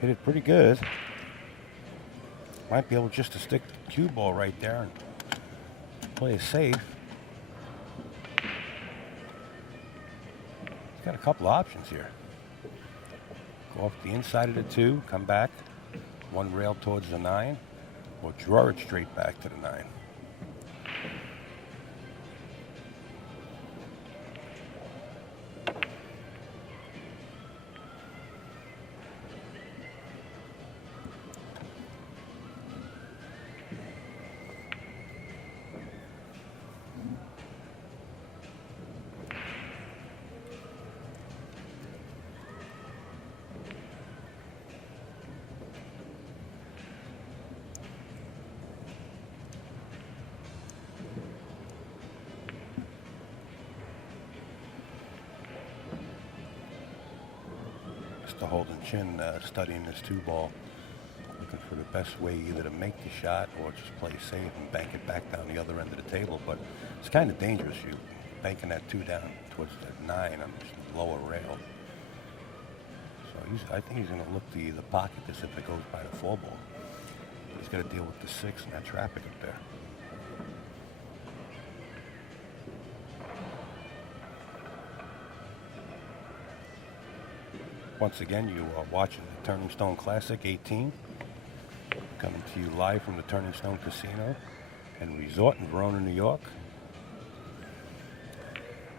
Hit it pretty good. Might be able just to stick the cue ball right there and play it safe. He's got a couple options here. Go off the inside of the 2, come back, 1 rail towards the 9, or draw it straight back to the 9. Mr. Holden Chin studying this 2 ball, looking for the best way either to make the shot or just play safe and bank it back down the other end of the table. But it's kind of dangerous, you banking that 2 down towards the 9 on the lower rail. So I think he's going to look to either pocket this if it goes by the 4 ball. He's got to deal with the 6 and that traffic up there. Once again, you are watching the Turning Stone Classic 18, coming to you live from the Turning Stone Casino and Resort in Verona, New York.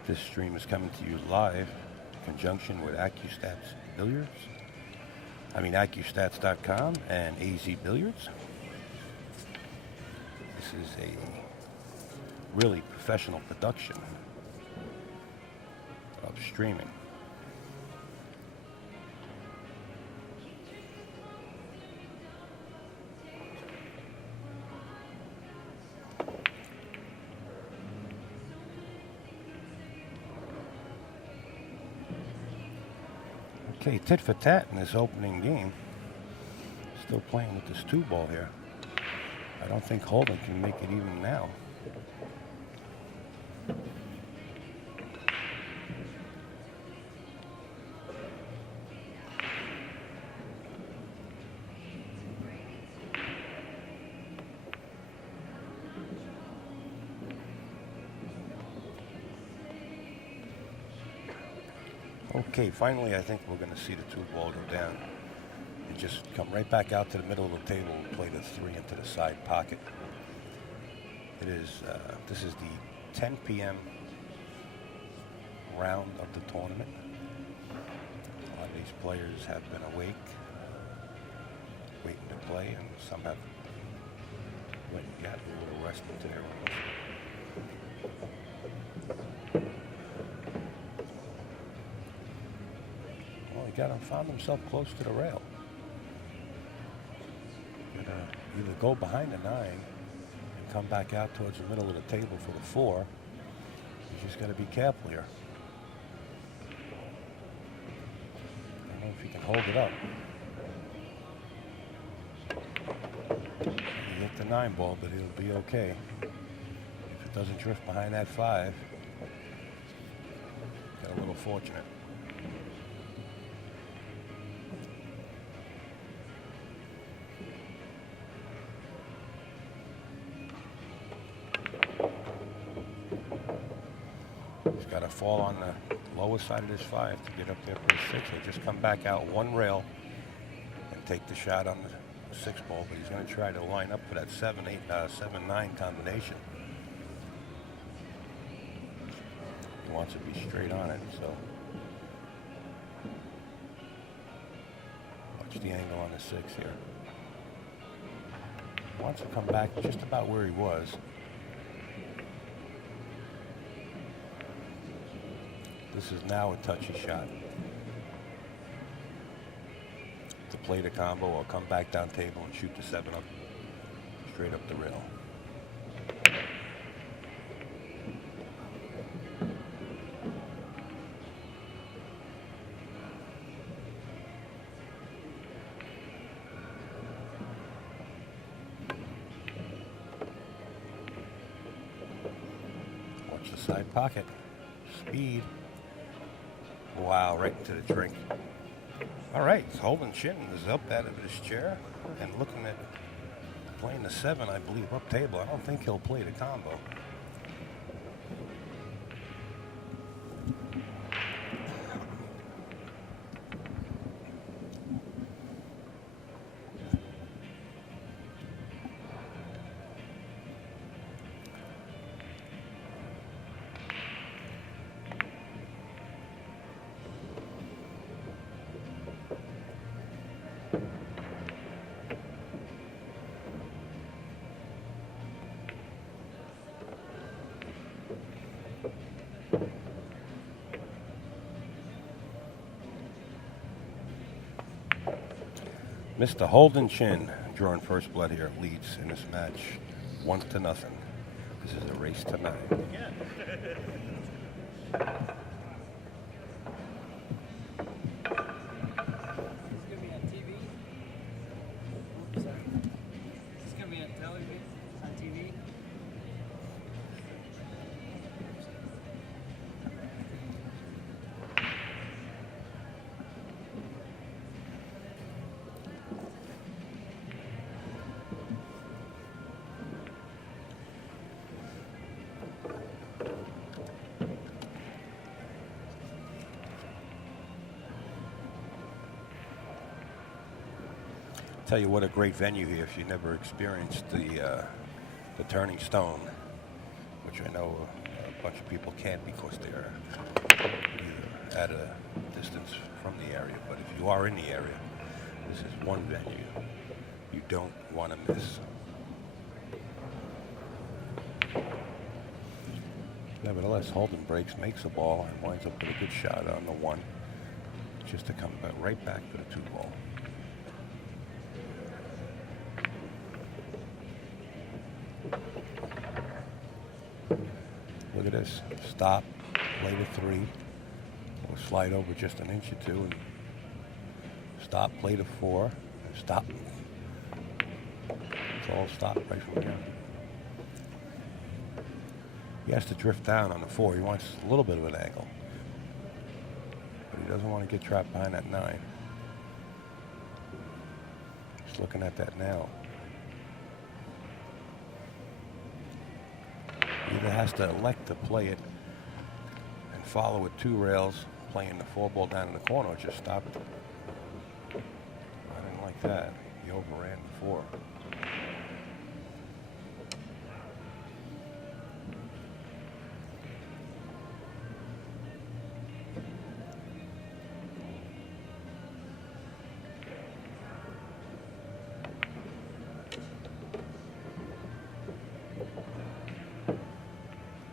This stream is coming to you live in conjunction with AccuStats.com and AZ Billiards. This is a really professional production of streaming. Okay, tit for tat in this opening game. Still playing with this 2 ball here. I don't think Holden can make it even now. Okay, finally I think we're going to see the 2 ball go down and just come right back out to the middle of the table and play the 3 into the side pocket. It is, this is the 10 p.m. round of the tournament. A lot of these players have been awake, waiting to play, and some have went and got a little rest into their rooms. Found himself close to the rail. Either go behind the 9 and come back out towards the middle of the table for the 4. You just got to be careful here. I don't know if you can hold it up. You hit the 9 ball, but it'll be okay. If it doesn't drift behind that 5, got a little fortunate. Fall on the lower side of this 5 to get up there for the 6. He'll just come back out 1 rail and take the shot on the 6 ball, but he's going to try to line up for that 7-8, 7-9 combination. He wants to be straight on it, so watch the angle on the 6 here. He wants to come back just about where he was. This is now a touchy shot. To play the combo or come back down table and shoot the 7 up, straight up the rail. Watch the side pocket. Speed. Wow, right into the drink. All right, Holden Chin is up out of his chair and looking at playing the 7, I believe, up table. I don't think he'll play the combo. Mr. Holden Chin, drawing first blood here, leads in this match 1-0. This is a race to 9. Tell you what a great venue here if you never experienced the Turning Stone, which I know a bunch of people can't because they're either at a distance from the area. But if you are in the area, this is one venue you don't want to miss. Nevertheless, Holden breaks, makes a ball, and winds up with a good shot on the 1, just to come right back to the 2 ball. Look at this. Stop, play to 3. We'll slide over just an inch or 2 and stop, play to 4, and stop. It's all stop right from here. He has to drift down on the 4. He wants a little bit of an angle, but he doesn't want to get trapped behind that 9. He's looking at that now. Either has to elect to play it and follow with 2 rails, playing the 4 ball down in the corner, or just stop it. I didn't like that. He overran the 4.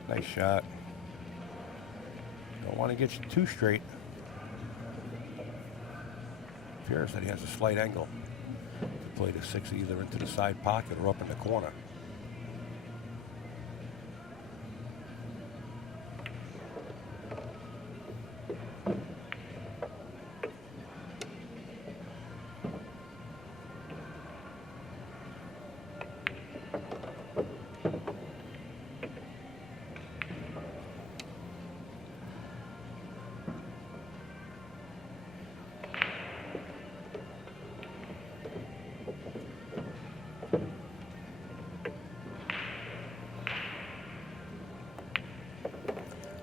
Nice shot. Don't want to get you too straight. Appears that he has a slight angle to play the 6 either into the side pocket or up in the corner.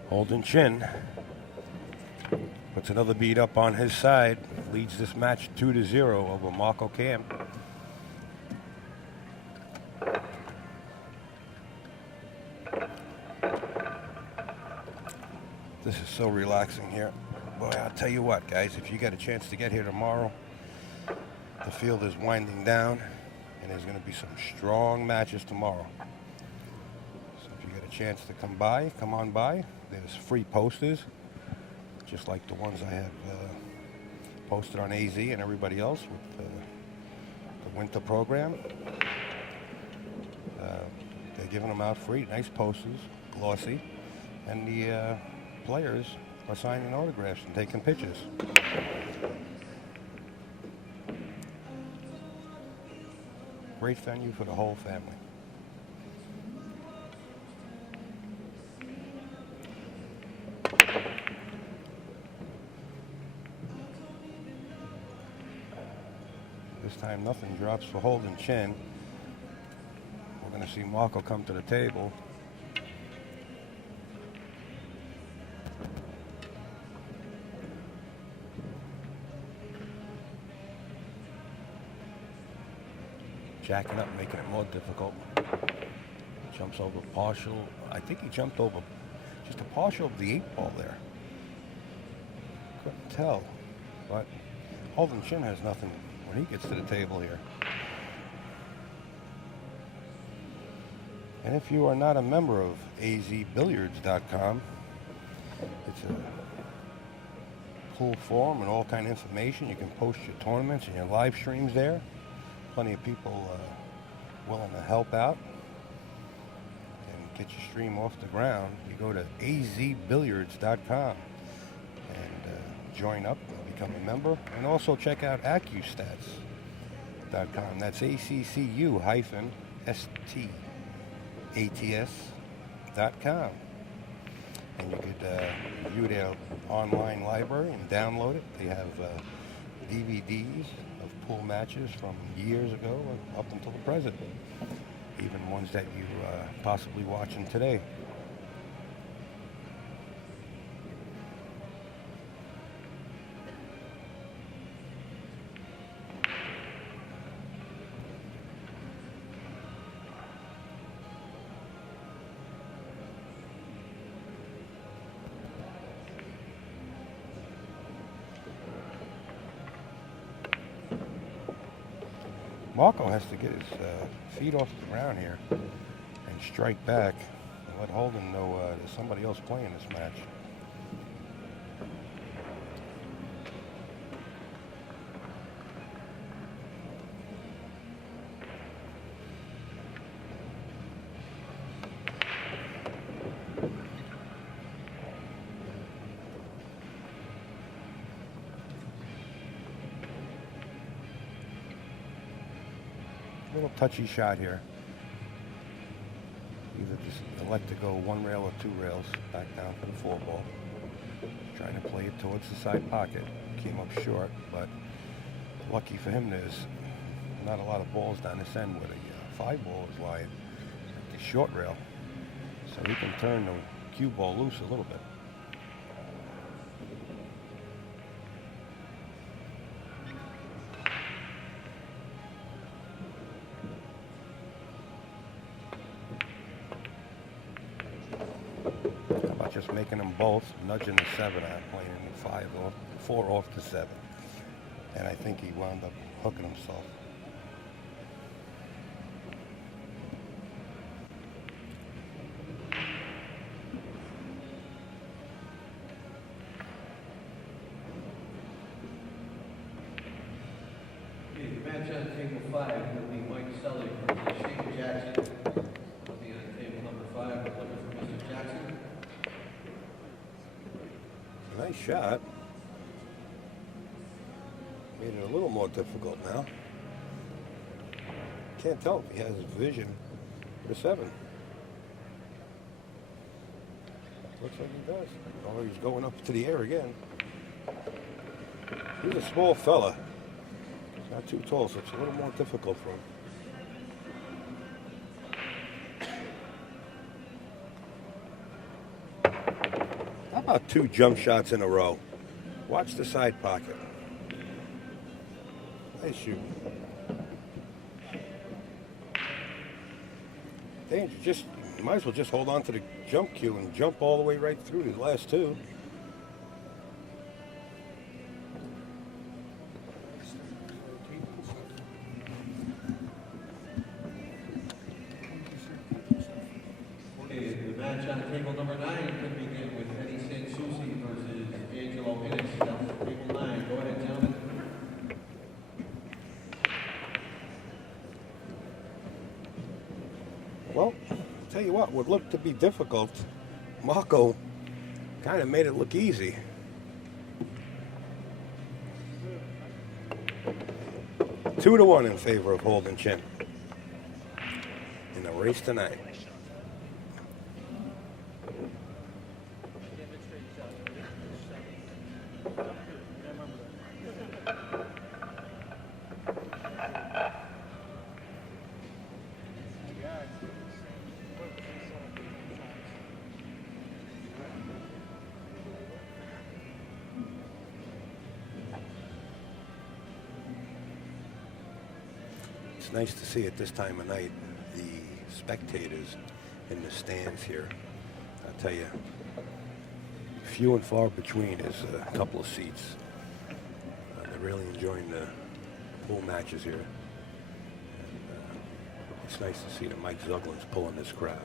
Holden Chin puts another beat up on his side, leads this match 2-0 over Marco Cam. This is so relaxing here. Boy, I'll tell you what, guys, if you get a chance to get here tomorrow, the field is winding down, and there's going to be some strong matches tomorrow. So if you get a chance to come on by. There's free posters, just like the ones I have posted on AZ and everybody else with the winter program. They're giving them out free, nice posters, glossy, and the players are signing autographs and taking pictures. Great venue for the whole family. This time nothing drops for Holden Chin. We're going to see Marco come to the table. Jacking up, making it more difficult. Jumps over partial. I think he jumped over just a partial of the 8-ball there. Couldn't tell. But Holden Chin has nothing when he gets to the table here. And if you are not a member of azbilliards.com, it's a pool forum and all kind of information. You can post your tournaments and your live streams there. Plenty of people willing to help out and get your stream off the ground. You go to azbilliards.com and join up and become a member. And also check out accustats.com. That's ACCU-STATS.com. And you could view their online library and download it. They have DVDs of pool matches from years ago up until the present, even ones that you possibly watching today. Marco has to get his feet off the ground here and strike back and let Holden know there's somebody else playing this match. Little touchy shot here. Either just elect to go one rail or two rails back down for the 4-ball. Trying to play it towards the side pocket. Came up short, but lucky for him there's not a lot of balls down this end where the 5-ball is lying at the short rail. So he can turn the cue ball loose a little bit. Just making them both, nudging the 7 out, playing the 4 off the 7. And I think he wound up hooking himself. Okay, match on table 5 will be Mike Sully versus Shane Jackson. Will be on table number 5, looking for Mr. Jackson. Nice shot. Made it a little more difficult now. Can't tell if he has his vision for the 7. Looks like he does. Oh, he's going up to the air again. He's a small fella. He's not too tall, so it's a little more difficult for him. How about 2 jump shots in a row? Watch the side pocket. Nice shoot. Danger, just you might as well just hold on to the jump cue and jump all the way right through these last 2. Okay, the match on table number 9 could begin with Eddie Sansucci versus Angelo Innes. That's table 9. Go ahead, gentlemen. Well, tell you what looked to be difficult, Marco kind of made it look easy. Two to 1 in favor of Holden Chin in the race tonight. It's nice to see at this time of night the spectators in the stands here. I'll tell you, few and far between is a couple of seats. They're really enjoying the pool matches here. It's nice to see that Mike Zuglin's pulling this crowd.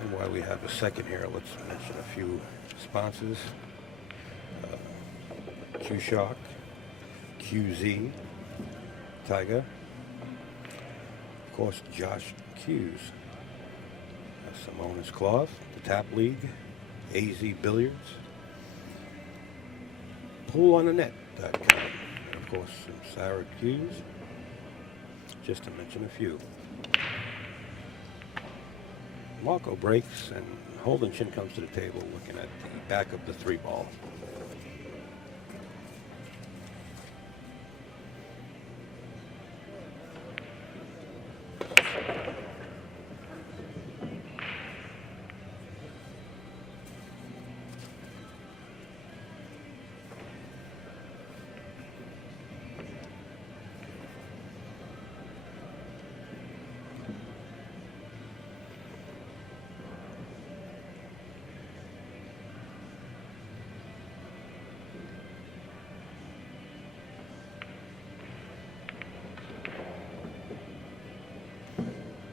And while we have a second here, let's mention a few sponsors. Q-Shock, QZ, Tiger, of course Josh Hughes, Simona's Cloth, the Tap League, AZ Billiards, PoolOnTheNet.com, and of course Sarah Hughes, just to mention a few. Marco breaks and Holden Chin comes to the table looking at the back of the 3-ball.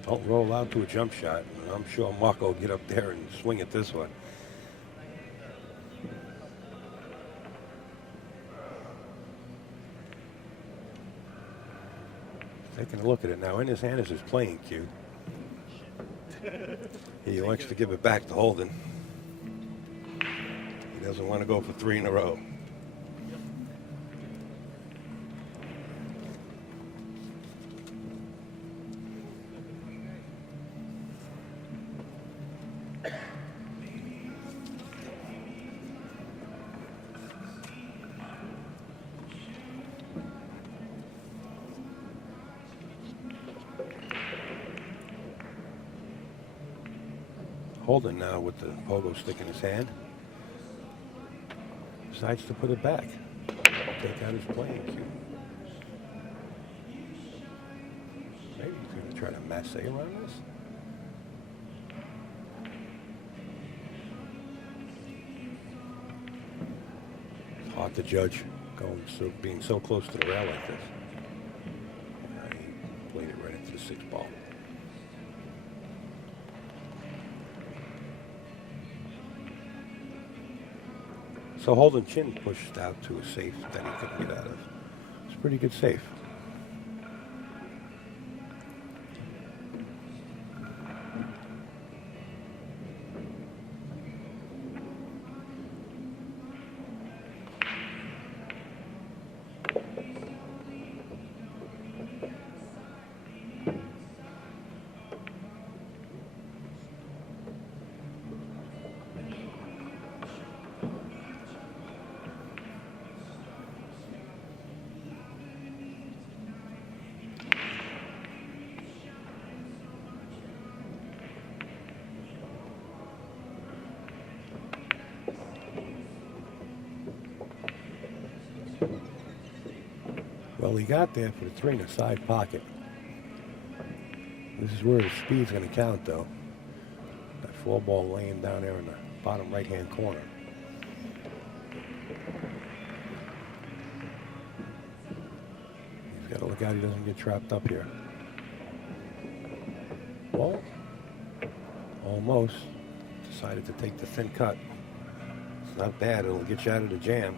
Don't roll out to a jump shot. I'm sure Marco will get up there and swing at this one. Taking a look at it now. In his hand is his playing cue. He likes to give it back to Holden. He doesn't want to go for 3 in a row. Holden now with the pogo stick in his hand decides to put it back, take out his playing cue. Maybe he's going to try to masse around this. It's hard to judge being so close to the rail like this. He played it right into the 6-ball. So Holden Chin pushed out to a safe that he couldn't get out of. It's a pretty good safe. Well, he got there for the 3 in the side pocket. This is where his speed's going to count, though. That 4-ball laying down there in the bottom right-hand corner. He's got to look out he doesn't get trapped up here. Well, almost. Decided to take the thin cut. It's not bad. It'll get you out of the jam.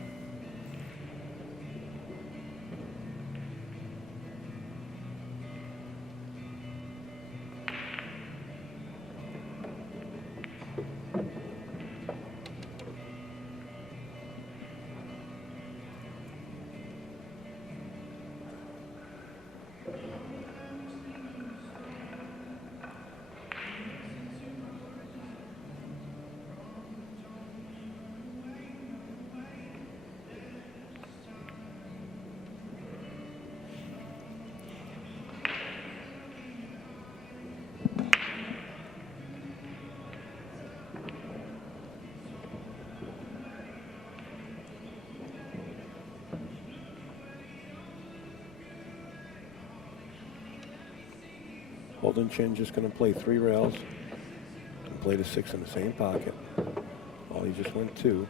Holden Chin just going to play 3 rails and play the 6 in the same pocket. Oh, he just went 2.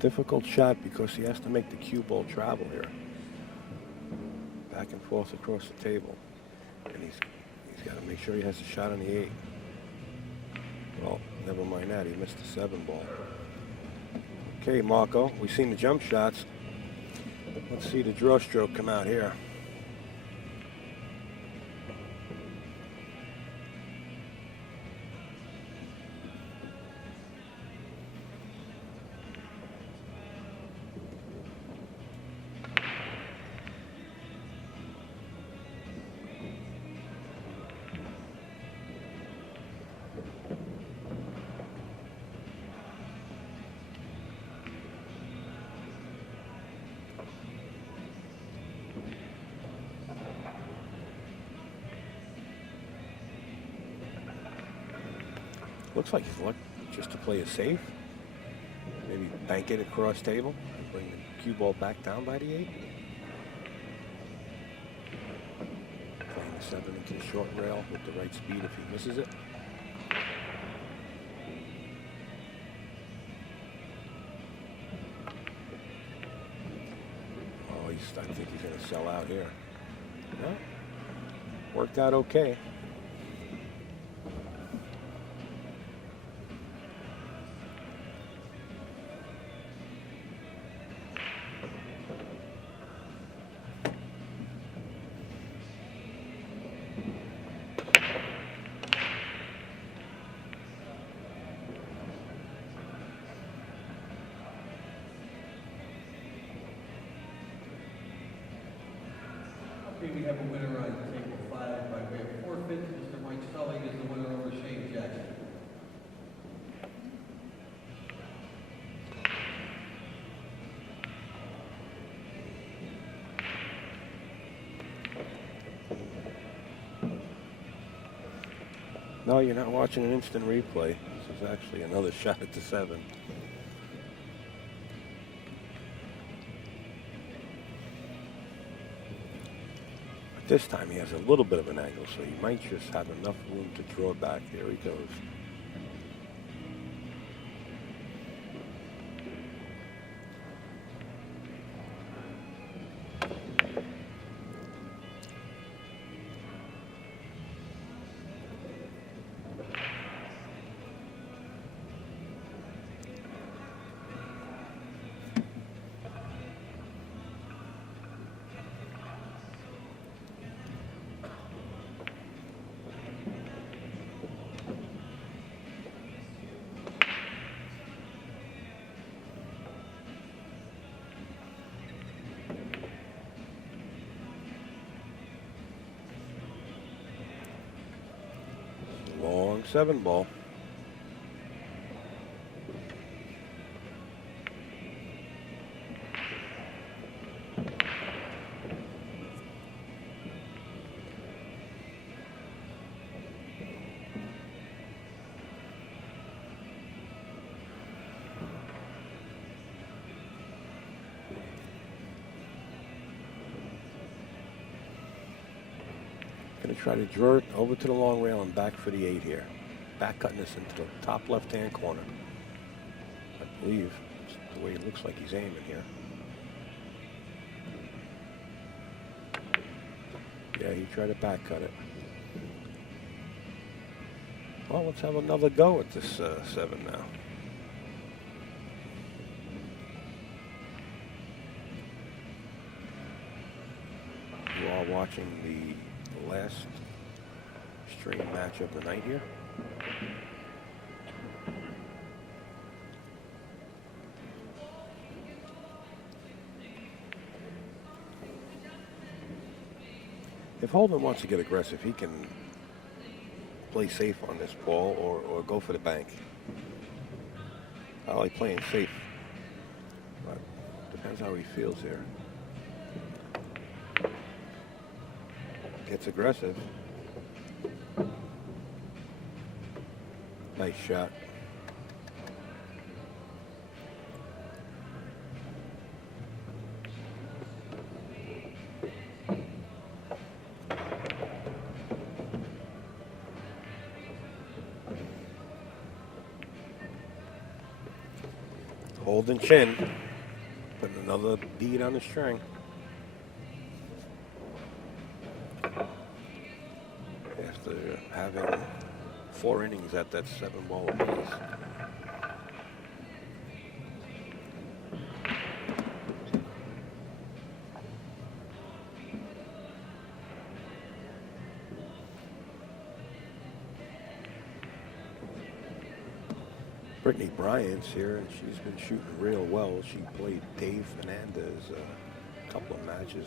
Difficult shot because he has to make the cue ball travel here. Back and forth across the table. And he's got to make sure he has a shot on the 8. Well, never mind that. He missed the 7 ball. Okay, Marco, we've seen the jump shots. Let's see the draw stroke come out here. Looks like he's looking just to play it safe. Maybe bank it across table and bring the cue ball back down by the 8. Playing the 7 into the short rail with the right speed if he misses it. Oh, I think he's going to sell out here. No, worked out okay. Okay, we have a winner on table 5 by way of forfeit. Mr. Mike Sully is the winner over Shane Jackson. No, you're not watching an instant replay. This is actually another shot at the 7. This time he has a little bit of an angle, so he might just have enough room to draw back. There he goes. Long 7 ball. Going to try to draw it over to the long rail and back for the 8 here. Back cutting this into the top left-hand corner. I believe it's the way it looks like he's aiming here. Yeah, he tried to back cut it. Well, let's have another go at this 7 now. You are watching the last string match of the night here. If Holden wants to get aggressive, he can play safe on this ball or go for the bank. I like playing safe, but depends how he feels here. Gets aggressive. Nice shot. Holden chin, putting another bead on the string. After having 4 innings at that 7-ball apiece. Brittany Bryant's here, and she's been shooting real well. She played Dave Fernandez a couple of matches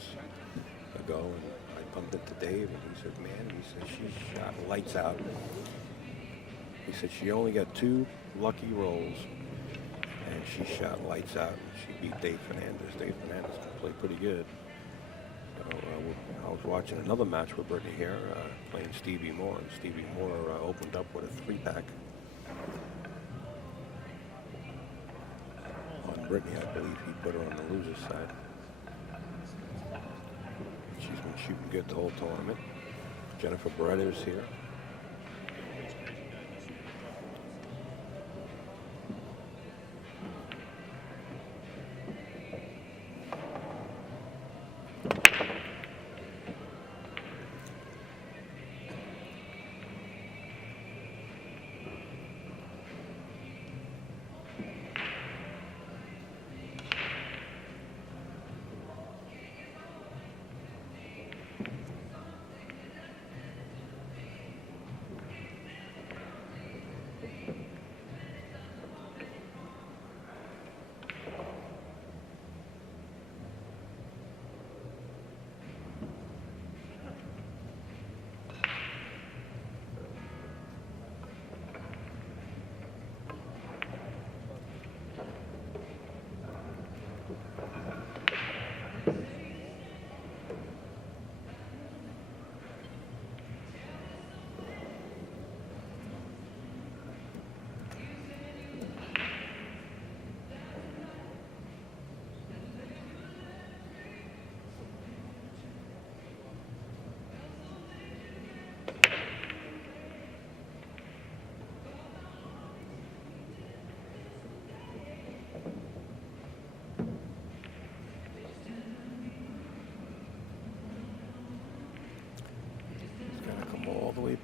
ago, and I bumped into Dave, and he said, man, he said she shot lights out. He said she only got 2 lucky rolls, and she shot lights out. She beat Dave Fernandez. Dave Fernandez can play pretty good. So, I was watching another match with Brittany here, playing Stevie Moore, and Stevie Moore opened up with a 3-pack. Brittany, I believe he put her on the loser's side. She's been shooting good the whole tournament. Jennifer Bretta's here.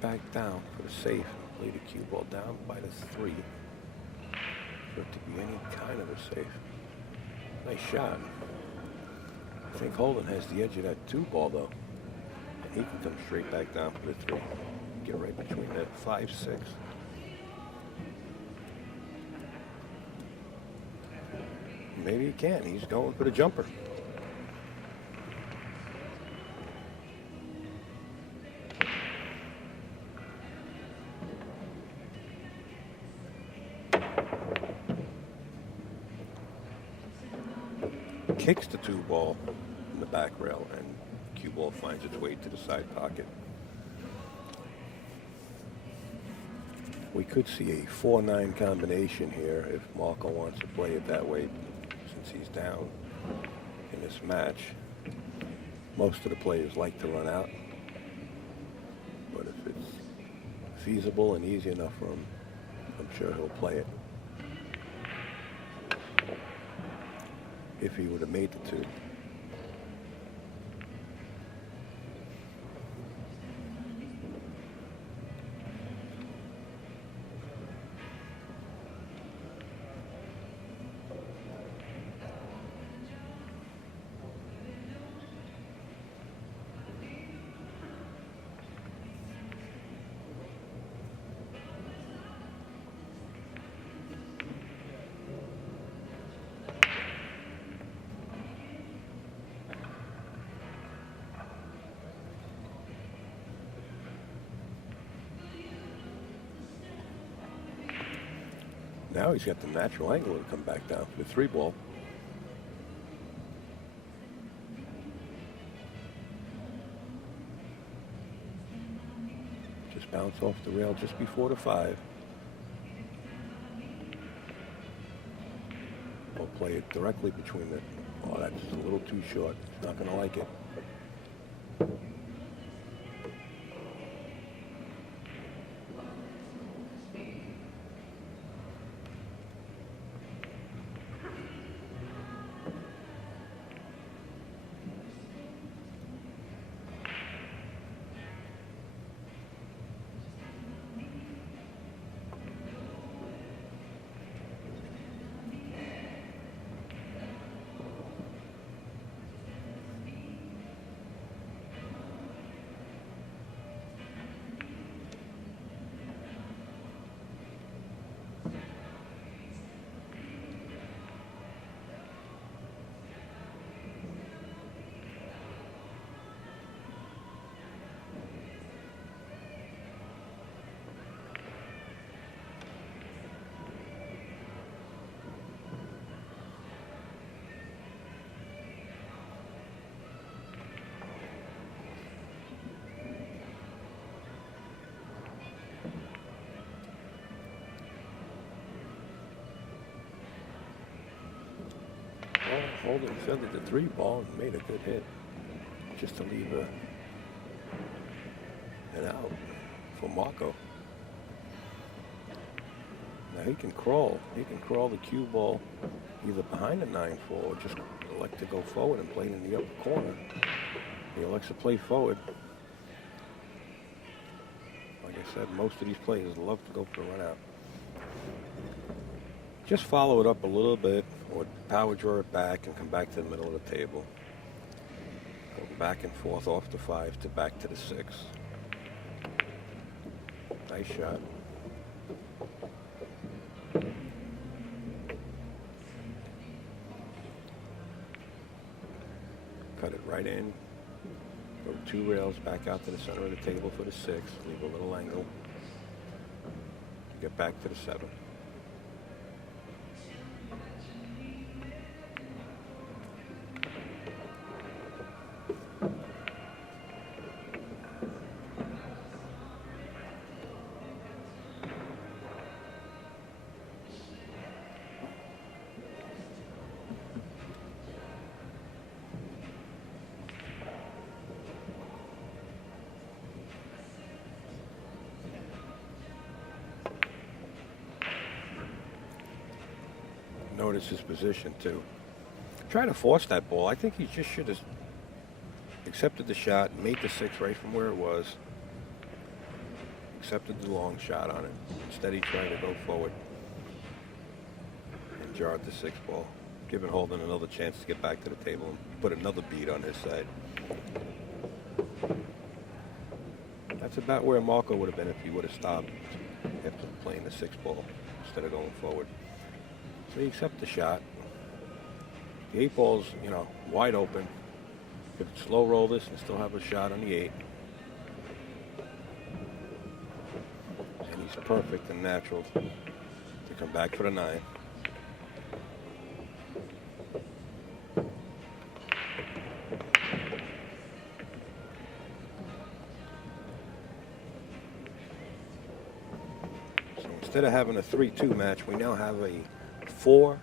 Back down for the safe. Play the cue ball down by the 3 for it to be any kind of a safe. Nice shot. I think Holden has the edge of that 2 ball though, and he can come straight back down for the 3. Get right between that 5-6. Maybe he can. He's going for the jumper. Kicks the 2 ball in the back rail, and cue ball finds its way to the side pocket. We could see a 4-9 combination here if Marco wants to play it that way, since he's down in this match. Most of the players like to run out, but if it's feasible and easy enough for him, I'm sure he'll play it. If he would have made the 2. Now he's got the natural angle to come back down for the 3-ball. Just bounce off the rail just before the 5. We'll play it directly between the... Oh, that's a little too short. He's not going to like it. Holden feathered the 3-ball and made a good hit just to leave an out for Marco. Now he can crawl. He can crawl the cue ball either behind the 9-4 or just elect to go forward and play it in the upper corner. He elects to play forward. Like I said, most of these players love to go for a run out. Just follow it up a little bit, or power draw it back and come back to the middle of the table. Go back and forth off the 5 to back to the 6. Nice shot. Cut it right in. Go 2 rails back out to the center of the table for the 6. Leave a little angle. Get back to the 7. Notice his position too. Try to force that ball. I think he just should have accepted the shot, made the 6 right from where it was, accepted the long shot on it. Instead he tried to go forward and jarred the 6 ball, giving Holden another chance to get back to the table and put another beat on his side. That's about where Marco would have been if he would have stopped after playing the 6 ball instead of going forward. So you accept the shot. The 8 ball's, wide open. You could slow roll this and still have a shot on the 8. And he's perfect and natural to come back for the 9. So instead of having a 3-2 match, we now have a 4-1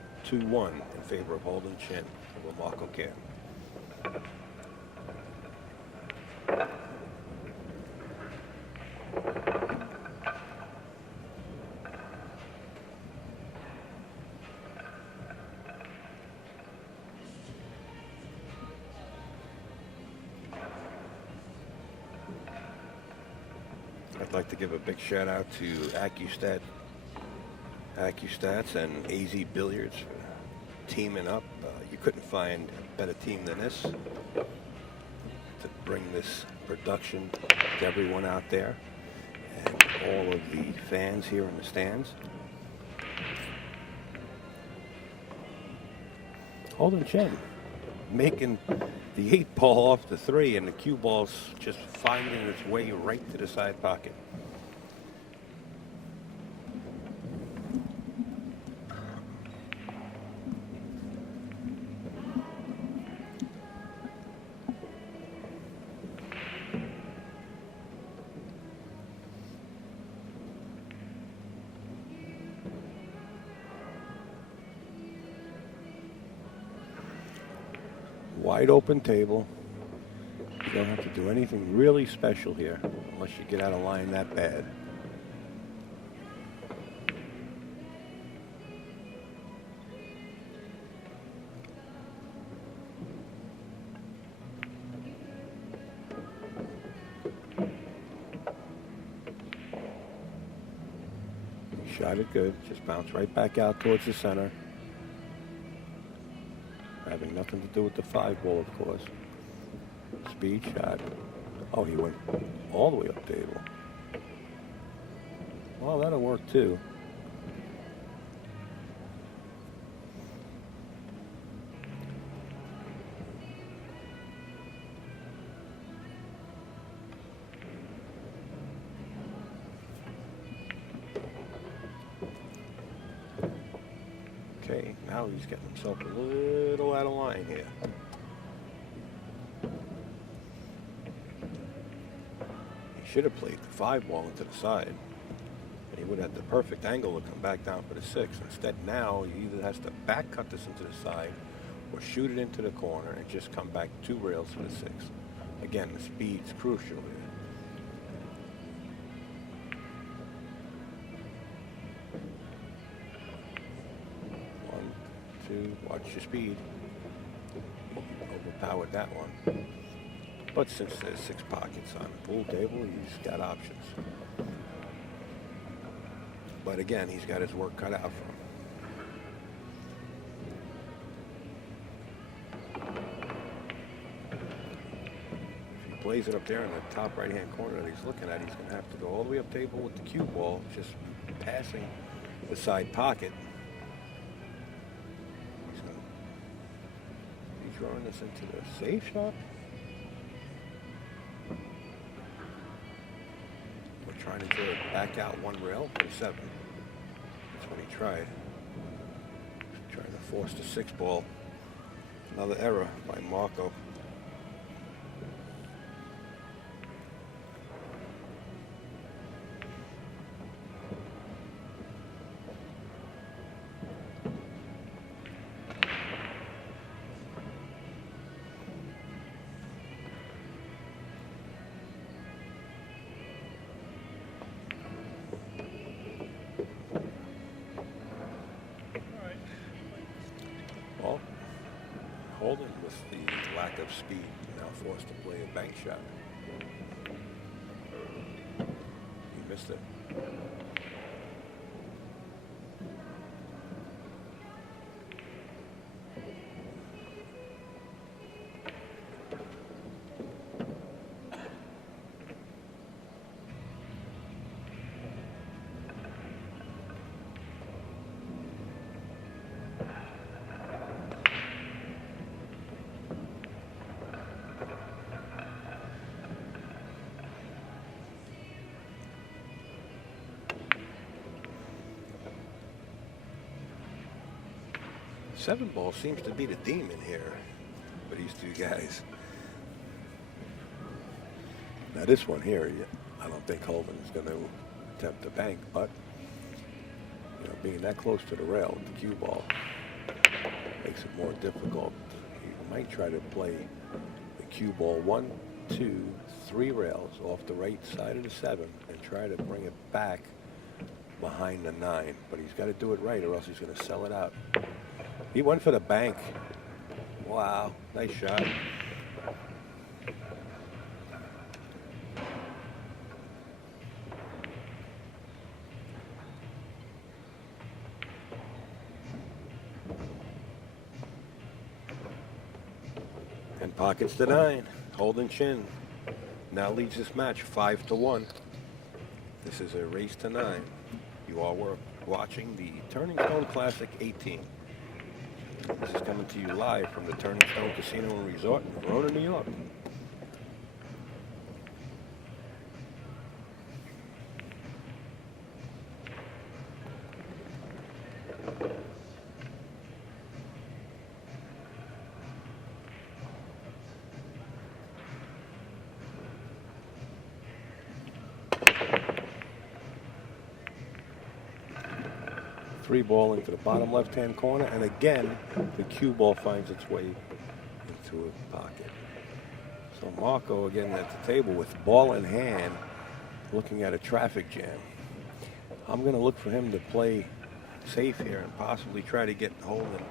in favor of Holden Chen over Marco Kim. I'd like to give a big shout out to AccuStats and AZ Billiards for teaming up. You couldn't find a better team than this to bring this production to everyone out there and all of the fans here in the stands. Holden Chen making the 8 ball off the 3 and the cue ball's just finding its way right to the side pocket. Wide open table. You don't have to do anything really special here unless you get out of line that bad. Shot it good. Just bounce right back out towards the center. Having nothing to do with the 5-ball, of course. Speed shot. Oh, he went all the way up table. Well, that'll work too. Okay, now he's getting himself a little out of line here. He should have played the 5-ball into the side. And he would have had the perfect angle to come back down for the 6. Instead, now he either has to back cut this into the side or shoot it into the corner and just come back 2 rails for the 6. Again, the speed's crucial here. Watch your speed. Overpowered that one. But since there's 6 pockets on the pool table, he's got options. But again, he's got his work cut out for him. If he plays it up there in the top right-hand corner that he's looking at, he's going to have to go all the way up table with the cue ball, just passing the side pocket. Throwing this into the safe shot. We're trying to draw it back out 1 rail for 7. That's what he tried. Trying to force the 6-ball. Another error by Marco. Holden, with the lack of speed, now forced to play a bank shot. He missed it. Seven ball seems to be the demon here for these 2 guys. Now this one here, I don't think Holden is going to attempt to bank, but you know, being that close to the rail with the cue ball makes it more difficult. He might try to play the cue ball 1, 2, 3 rails off the right side of the 7 and try to bring it back behind the 9. But he's got to do it right or else he's going to sell it out. He went for the bank. Wow, nice shot. And pockets the 9. Holden Chin now leads this match 5-1. This is a race to 9. You are watching the Turning Stone Classic 18. This is coming to you live from the Turning Stone Casino and Resort in Verona, New York. Three ball into the bottom left-hand corner, and again, the cue ball finds its way into into a pocket. So Marco again at the table with ball in hand, looking at a traffic jam. I'm going to look for him to play safe here and possibly try to get Holden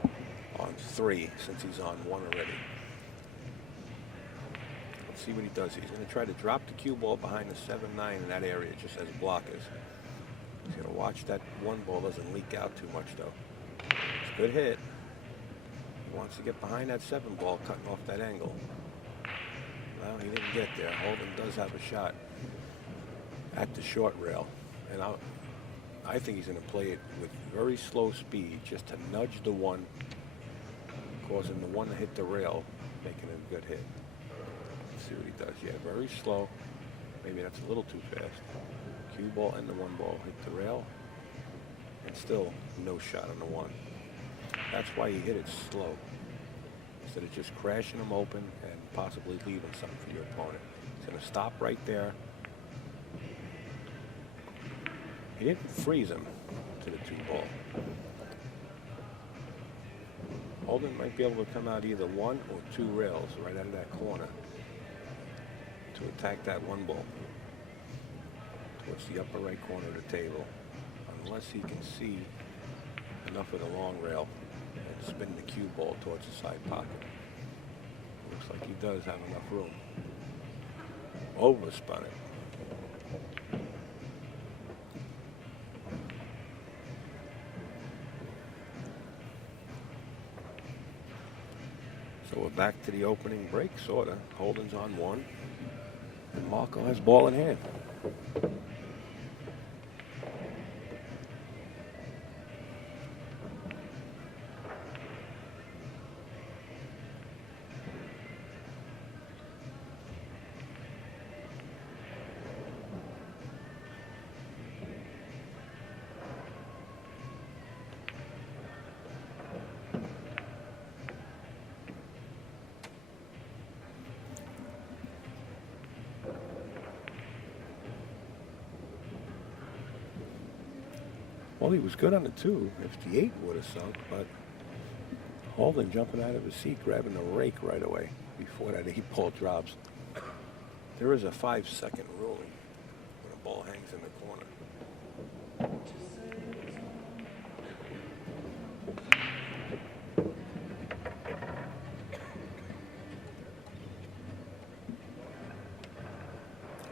on 3 since he's on 1 already. Let's see what he does. He's going to try to drop the cue ball behind the 7-9 in that area just as blockers. He's going to watch that 1 ball doesn't leak out too much though. It's a good hit. He wants to get behind that 7 ball, cutting off that angle. Well, he didn't get there. Holden does have a shot at the short rail. And I think he's going to play it with very slow speed just to nudge the 1, causing the 1 to hit the rail, making it a good hit. Let's see what he does. Yeah, very slow. Maybe that's a little too fast. Cue ball and the 1 ball hit the rail. And still no shot on the 1. That's why he hit it slow, instead of just crashing them open and possibly leaving something for your opponent. He's going to stop right there. He didn't freeze him to the 2 ball. Holden might be able to come out either 1 or 2 rails right out of that corner to attack that 1 ball towards the upper right corner of the table, unless he can see enough of the long rail and spin the cue ball towards the side pocket. Looks like he does have enough room. Overspun it. So we're back to the opening break, sort of. Holden's on 1, and Marco has ball in hand. Well, he was good on the 2 if the 8 would have sunk, but Holden jumping out of his seat, grabbing the rake right away before that 8 ball drops. There is a 5-second ruling when a ball hangs in the corner.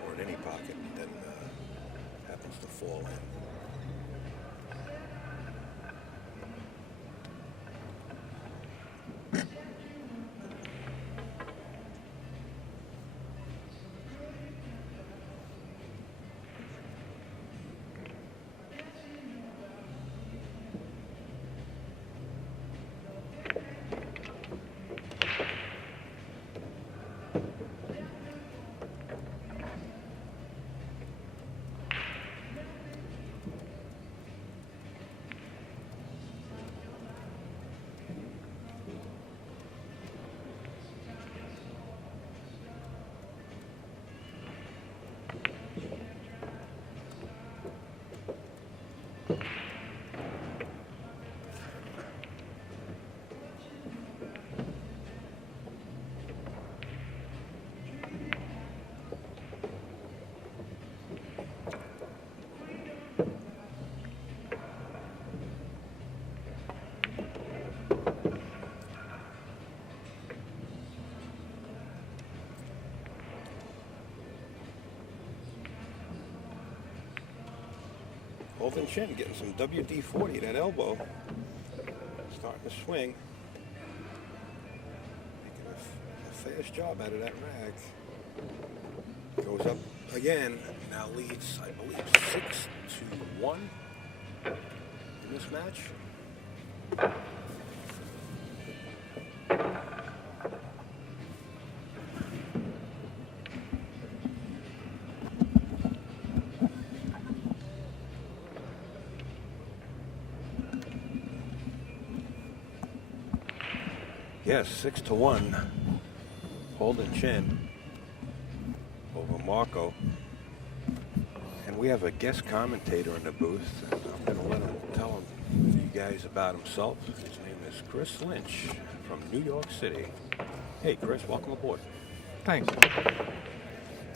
Or in any pocket that happens to fall in. Holden Shin getting some WD-40, that elbow. Starting to swing. Making a fast job out of that rag. Goes up again. Now leads, I believe, 6-1 in this match. Yes, 6-1. Holden Chin over Marco. And we have a guest commentator in the booth. And I'm going to let him tell you guys about himself. His name is Chris Lynch from New York City. Hey, Chris, welcome aboard. Thanks.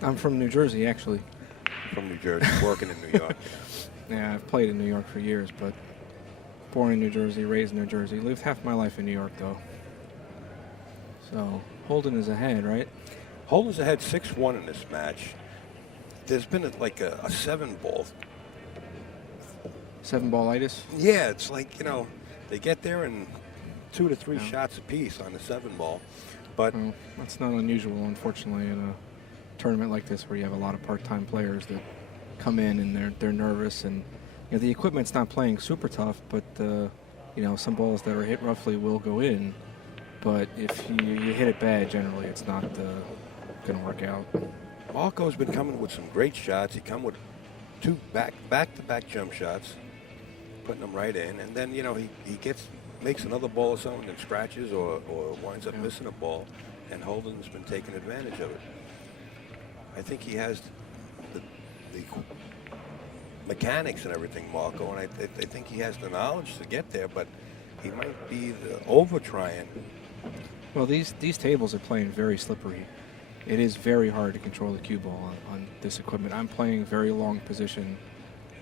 I'm from New Jersey, actually. From New Jersey, working in New York. Yeah, I've played in New York for years, but born in New Jersey, raised in New Jersey. Lived half my life in New York, though. So, Holden is ahead, right? Holden's ahead 6-1 in this match. There's been a 7-ball. 7-ballitis? Yeah, it's like, they get there in 2 to 3 shots apiece on the 7-ball. But well, that's not unusual, unfortunately, in a tournament like this where you have a lot of part-time players that come in and they're nervous, and the equipment's not playing super tough, but some balls that are hit roughly will go in. But if you hit it bad, generally it's not going to work out. Marco's been coming with some great shots. He come with 2 back-to-back jump shots, putting them right in, and then he makes another ball or something and scratches or winds up missing a ball, and Holden's been taking advantage of it. I think he has the mechanics and everything, Marco, and I think he has the knowledge to get there, but he might be over-trying. Well, these tables are playing very slippery. It is very hard to control the cue ball on this equipment. I'm playing very long position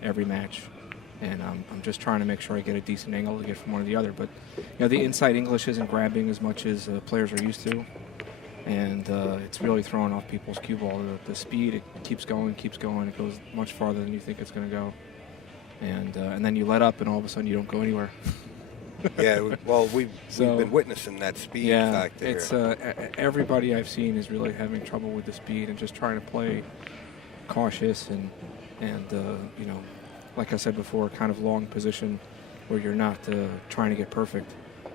every match, and I'm just trying to make sure I get a decent angle to get from one to the other. But the inside English isn't grabbing as much as players are used to, and it's really throwing off people's cue ball. The speed, it keeps going. It goes much farther than you think it's going to go, and then you let up, and all of a sudden you don't go anywhere. Yeah, well, we've been witnessing that speed factor. It's everybody I've seen is really having trouble with the speed and just trying to play cautious and like I said before, kind of long position where you're not trying to get perfect.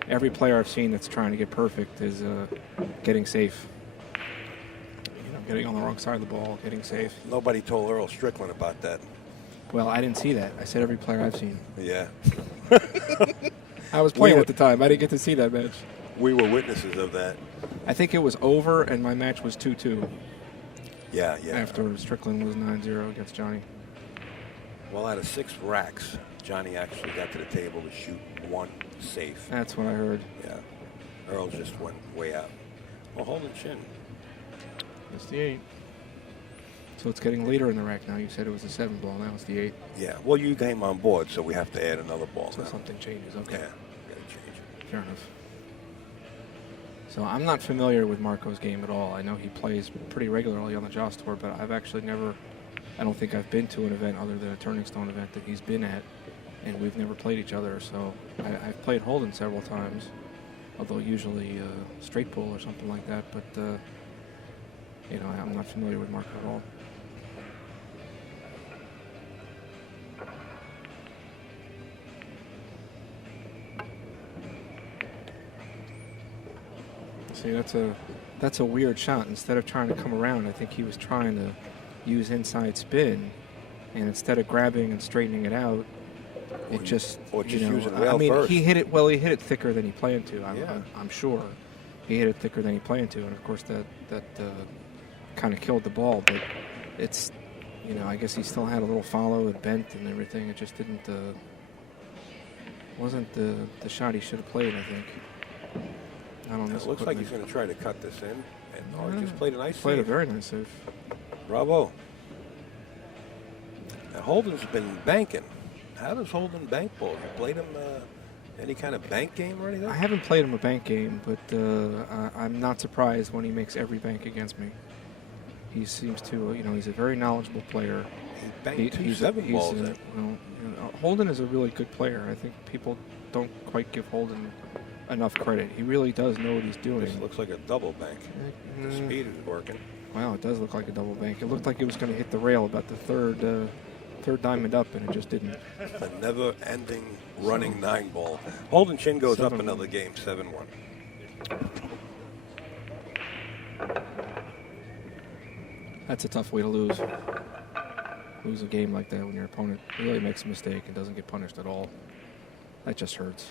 Every player I've seen that's trying to get perfect is getting safe. Getting on the wrong side of the ball, getting safe. Nobody told Earl Strickland about that. Well, I didn't see that. I said every player I've seen. Yeah. I was playing at the time. I didn't get to see that match. We were witnesses of that. I think it was over, and my match was 2-2. Yeah. After Strickland was 9-0 against Johnny. Well, out of 6 racks, Johnny actually got to the table to shoot 1 safe. That's what I heard. Yeah. Earl just went way out. Well, Holden chin. It's the 8. So it's getting later in the rack now. You said it was a 7-ball. Now it's the 8. Yeah. Well, you came on board, so we have to add another ball so now. Something changes. Okay. Yeah. Got to change it. Fair enough. So I'm not familiar with Marco's game at all. I know he plays pretty regularly on the Joss Tour, but I've actually never, I don't think I've been to an event other than a Turning Stone event that he's been at, and we've never played each other. So I've played Holden several times, although usually straight pull or something like that. But I'm not familiar with Marco at all. See, that's a weird shot. Instead of trying to come around, I think he was trying to use inside spin, and instead of grabbing and straightening it out, it just using rail first. He hit it well. He hit it thicker than he planned to. I'm sure he hit it thicker than he planned to, and of course that kind of killed the ball. But it's I guess he still had a little follow. It bent and everything. It just didn't wasn't the shot he should have played, I think. It looks like he's going to try to cut this in. And he just played a nice save. Played a very nice save. Bravo. Now, Holden's been banking. How does Holden bank balls? You played him any kind of bank game or anything? I haven't played him a bank game, but I'm not surprised when he makes every bank against me. He seems to, he's a very knowledgeable player. He banked 2 7-balls. Holden is a really good player. I think people don't quite give Holden enough credit. He really does know what he's doing. This looks like a double bank. The speed is working. Wow, it does look like a double bank. It looked like it was going to hit the rail about the third diamond up, and it just didn't. The never-ending running 9-ball. Holden chin goes up another game, 7-1. That's a tough way to lose. Lose a game like that when your opponent really makes a mistake and doesn't get punished at all. That just hurts.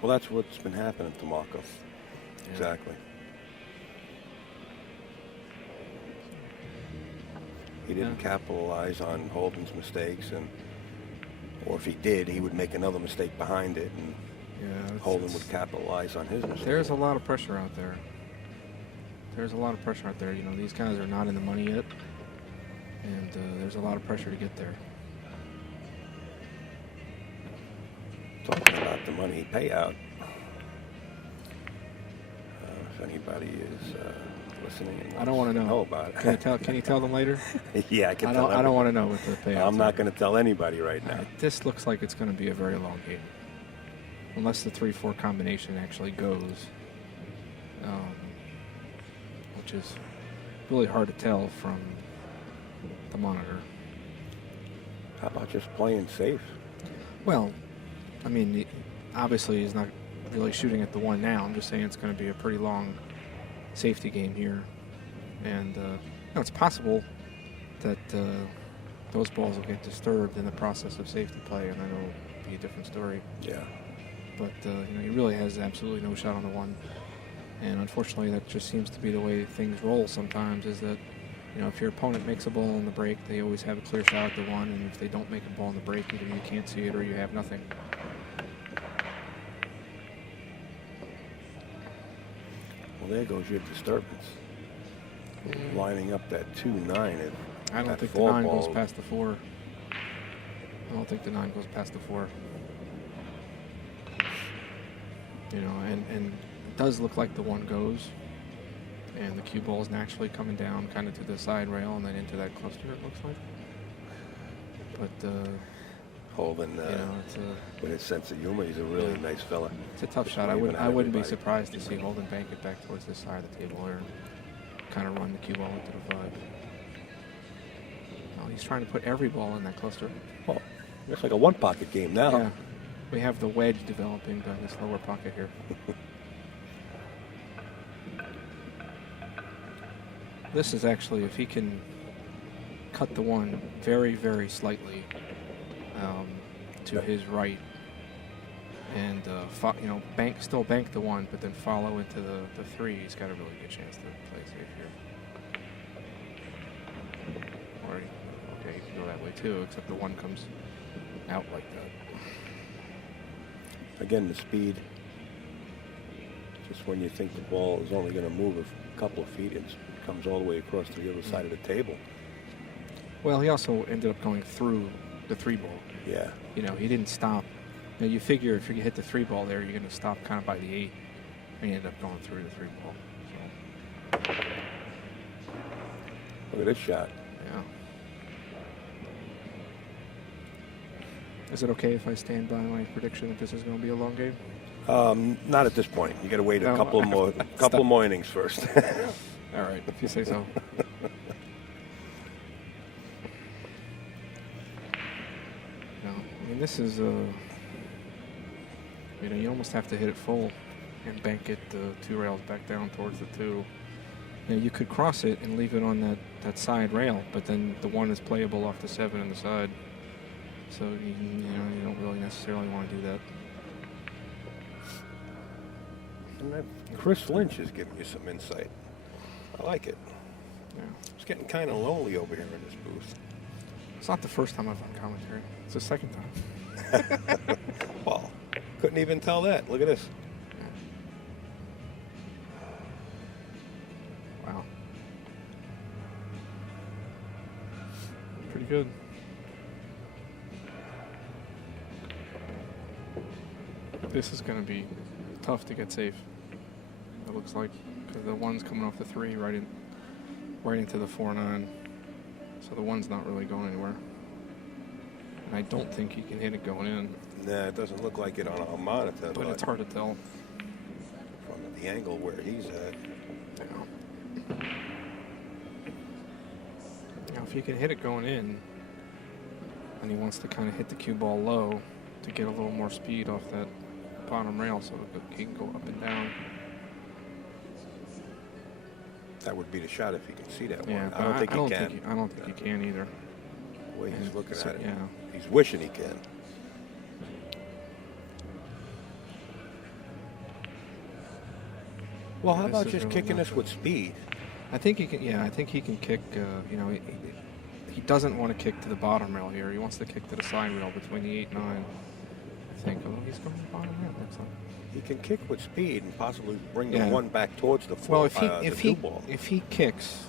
Well, that's what's been happening to Marco. Yeah. Exactly. He didn't capitalize on Holden's mistakes, or if he did, he would make another mistake behind it, and Yeah, Holden would capitalize on his mistake. there's a lot of pressure out there. There's a lot of pressure out there. You know, these guys are not in the money yet, and there's a lot of pressure to get there. Talking about the money payout. If anybody is listening and I don't want to know. about it. Can you tell them later? Yeah, I can I tell. don't want to know what the payout. I'm not going to tell anybody right now. This looks like it's going to be a very long game, unless the 3-4 combination actually goes, which is really hard to tell from the monitor. How about just playing safe? Well, I mean, obviously he's not really shooting at the one now. I'm just saying it's going to be a pretty long safety game here, and it's possible that those balls will get disturbed in the process of safety play, and then it'll be a different story. Yeah. But he really has absolutely no shot on the one, and unfortunately that just seems to be the way things roll sometimes, is that if your opponent makes a ball in the break, they always have a clear shot at the one, and if they don't make a ball in the break, either you can't see it or you have nothing. Well, there goes your disturbance. Lining up that 2-9. I don't think the 9 goes past the 4. I don't think the 9 goes past the 4. And it does look like the 1 goes, and the cue ball is naturally coming down kind of to the side rail and then into that cluster, it looks like. But Holden, with his sense of humor, he's a really nice fella. It's a tough shot. I wouldn't be surprised to see Holden bank it back towards this side of the table there and kind of run the cue ball into the 5. Oh, he's trying to put every ball in that cluster. Well, it's like a one-pocket game now. Yeah. We have the wedge developing down this lower pocket here. This is actually, if he can cut the 1 very, very slightly to his right, and still bank the 1, but then follow into the 3, he's got a really good chance to play safe here. Or you can go that way too, except the 1 comes out like that. Again, the speed. Just when you think the ball is only going to move a couple of feet, it comes all the way across to the other side of the table. Well, he also ended up going through the 3 ball. Yeah. He didn't stop. You figure if you hit the 3 ball there, you're going to stop kind of by the 8. And he ended up going through the 3 ball. So. Look at this shot. Yeah. Is it okay if I stand by my prediction that this is going to be a long game? Not at this point. You got to wait a couple more innings first. All right, if you say so. This is you almost have to hit it full and bank it 2 rails back down towards the 2. You could cross it and leave it on that side rail, but then the 1 is playable off the 7 on the side. So you don't really necessarily want to do that. And Chris Lynch is giving you some insight. I like it. Yeah. It's getting kind of lonely over here in this booth. It's not the first time I've done commentary. It's the second time. Well, couldn't even tell that. Look at this. Wow. Pretty good. This is going to be tough to get safe, it looks like, because the 1's coming off the 3 right into the 4-9. So the 1's not really going anywhere. And I don't think he can hit it going in. Nah, it doesn't look like it on a monitor. But it's hard to tell. From the angle where he's at. Now, if he can hit it going in, and he wants to kind of hit the cue ball low to get a little more speed off that bottom rail so he can go up and down. That would be the shot if he can see that Yeah, one. I don't think he can. I don't think he can either. The way he's looking at it. Yeah. He's wishing he can. Well, how about just kicking this with speed? I think he can. Yeah, I think he can kick. He doesn't want to kick to the bottom rail here. He wants to kick to the side rail between the 8 and 9. I think. Oh, he's going bottom rail. Looks like. He can kick with speed and possibly bring the Yeah. one back towards the Well, the two ball. if he kicks,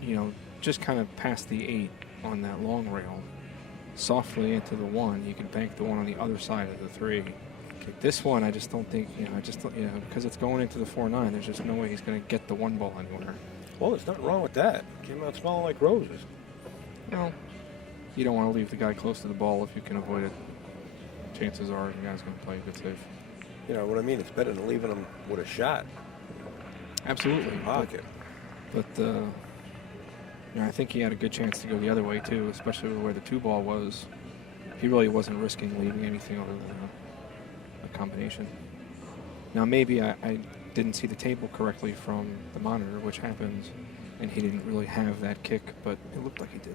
you know, just kind of past the 8 on that long rail, softly into the 1, you can bank the 1 on the other side of the 3. This one, I just don't think, because it's going into the 4-9, there's just no way he's going to get the 1 ball anywhere. Well, there's nothing wrong with that. Came out smelling like roses. No, you don't want to leave the guy close to the ball if you can avoid it. Chances are the guy's going to play a good save. You know what I mean? It's better than leaving him with a shot. Absolutely. Pocket. But I think he had a good chance to go the other way too, especially where the 2 ball was. He really wasn't risking leaving anything other than a combination. Now maybe I didn't see the table correctly from the monitor, which happens, and he didn't really have that kick, but it looked like he did.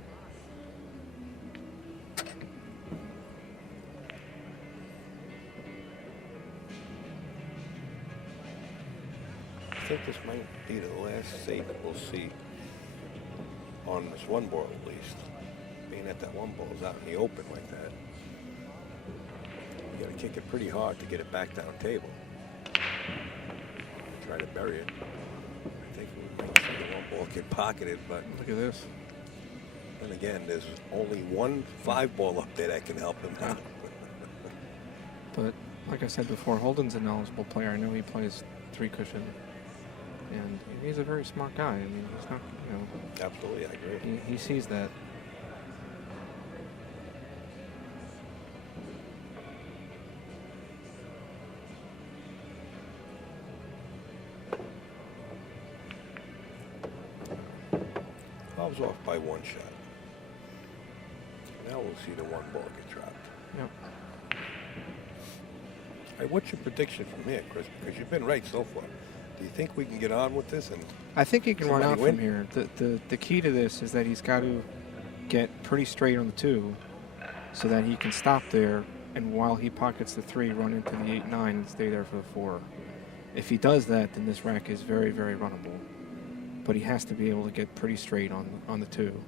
I think this might be the last save that we'll see on this 1 ball at least. Being that 1 ball's out in the open like that. You gotta kick it pretty hard to get it back down table. Try to bury it. I think we might see the 1 ball get pocketed, but Look at this. then again, there's only 1 5 ball up there that can help him out. But like I said before, Holden's a knowledgeable player. I know he plays 3 cushion, and he's a very smart guy. I mean, he's not, Absolutely, I agree. he sees that. I was off by 1 shot. Now we'll see the 1 ball get dropped. Yep. Hey, what's your prediction from here, Chris? Because you've been right so far. Do you think we can get on with this? And I think he can run out somebody from here. The key to this is that he's got to get pretty straight on the 2 so that he can stop there, and while he pockets the 3, run into the 8-9 and stay there for the 4. If he does that, then this rack is very, very runnable. But he has to be able to get pretty straight on the 2.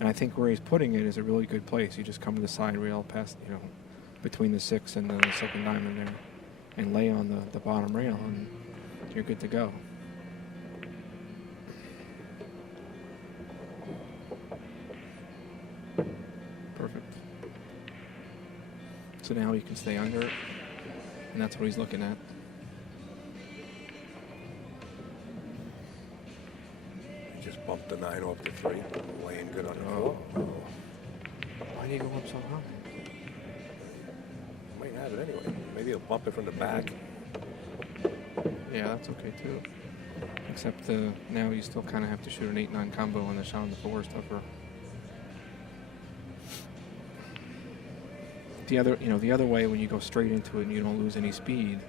And I think where he's putting it is a really good place. You just come to the side rail past, between the 6 and the 2nd diamond there, and lay on the bottom rail, and you're good to go. Perfect. So now he can stay under it, and that's what he's looking at. he just bumped the 9 off the 3, laying good on the 4. Why do you go up so high? Might have it anyway. Maybe he'll bump it from the back. Yeah, that's okay too. Except now you still kind of have to shoot an 8-9 combo on the shot on the 4 is tougher. The other way, when you go straight into it and you don't lose any speed,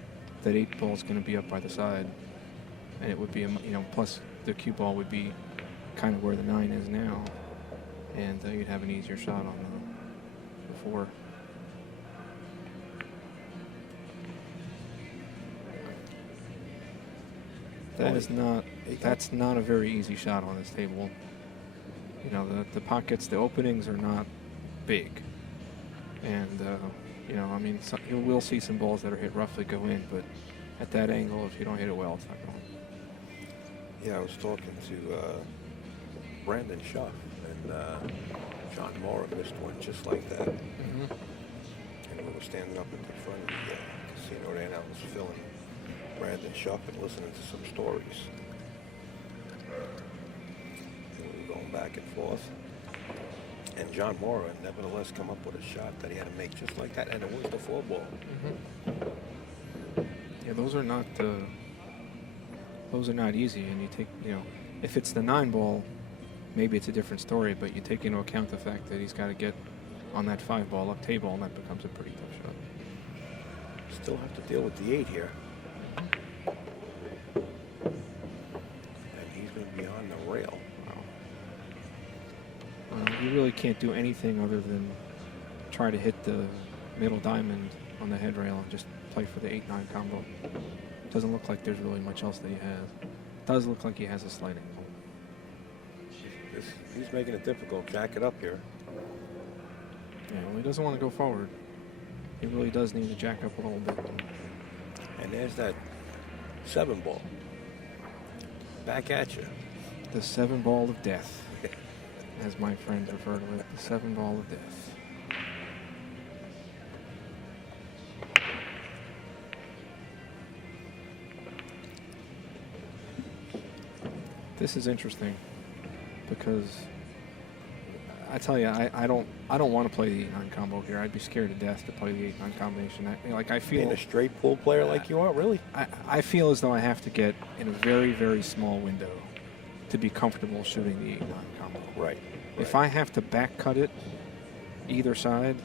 that 8 ball is going to be up by the side, and it would be plus the cue ball would be kind of where the 9 is now, and you'd have an easier shot on the 4. That's not a very easy shot on this table. The pockets, the openings are not big. And, you will see some balls that are hit roughly go in, but at that angle, if you don't hit it well, it's not going. Yeah, I was talking to Brandon Schuff, and John Mora missed one just like that. Mm-hmm. And we were standing up at the front of the casino there, and I was filming Brandon Schuff and listening to some stories. And we were going back and forth. And John Mora nevertheless come up with a shot that he had to make just like that, and it was the 4 ball. Mm-hmm. Yeah, those are not easy. And you take, if it's the 9 ball, maybe it's a different story. But you take into account the fact that he's got to get on that 5 ball up table, and that becomes a pretty tough shot. Still have to deal with the 8 here. And he's going to be on the rail. You really can't do anything other than try to hit the middle diamond on the head rail and just play for the 8-9 combo. Doesn't look like there's really much else that he has. Does look like he has a slight angle. He's making it difficult. Jack it up here. Yeah, well, he doesn't want to go forward. He really does need to jack up a little bit. And there's that 7 ball. Back at you. The 7 ball of death, as my friends refer to it. The 7 ball of death. This is interesting because I tell you, I don't want to play the 8-9 combo here. I'd be scared to death to play the 8-9 combination. I feel Being a straight pool player like you are, really? I feel as though I have to get in a very, very small window to be comfortable shooting the 8-9 combo. Right. If I have to back cut it either side,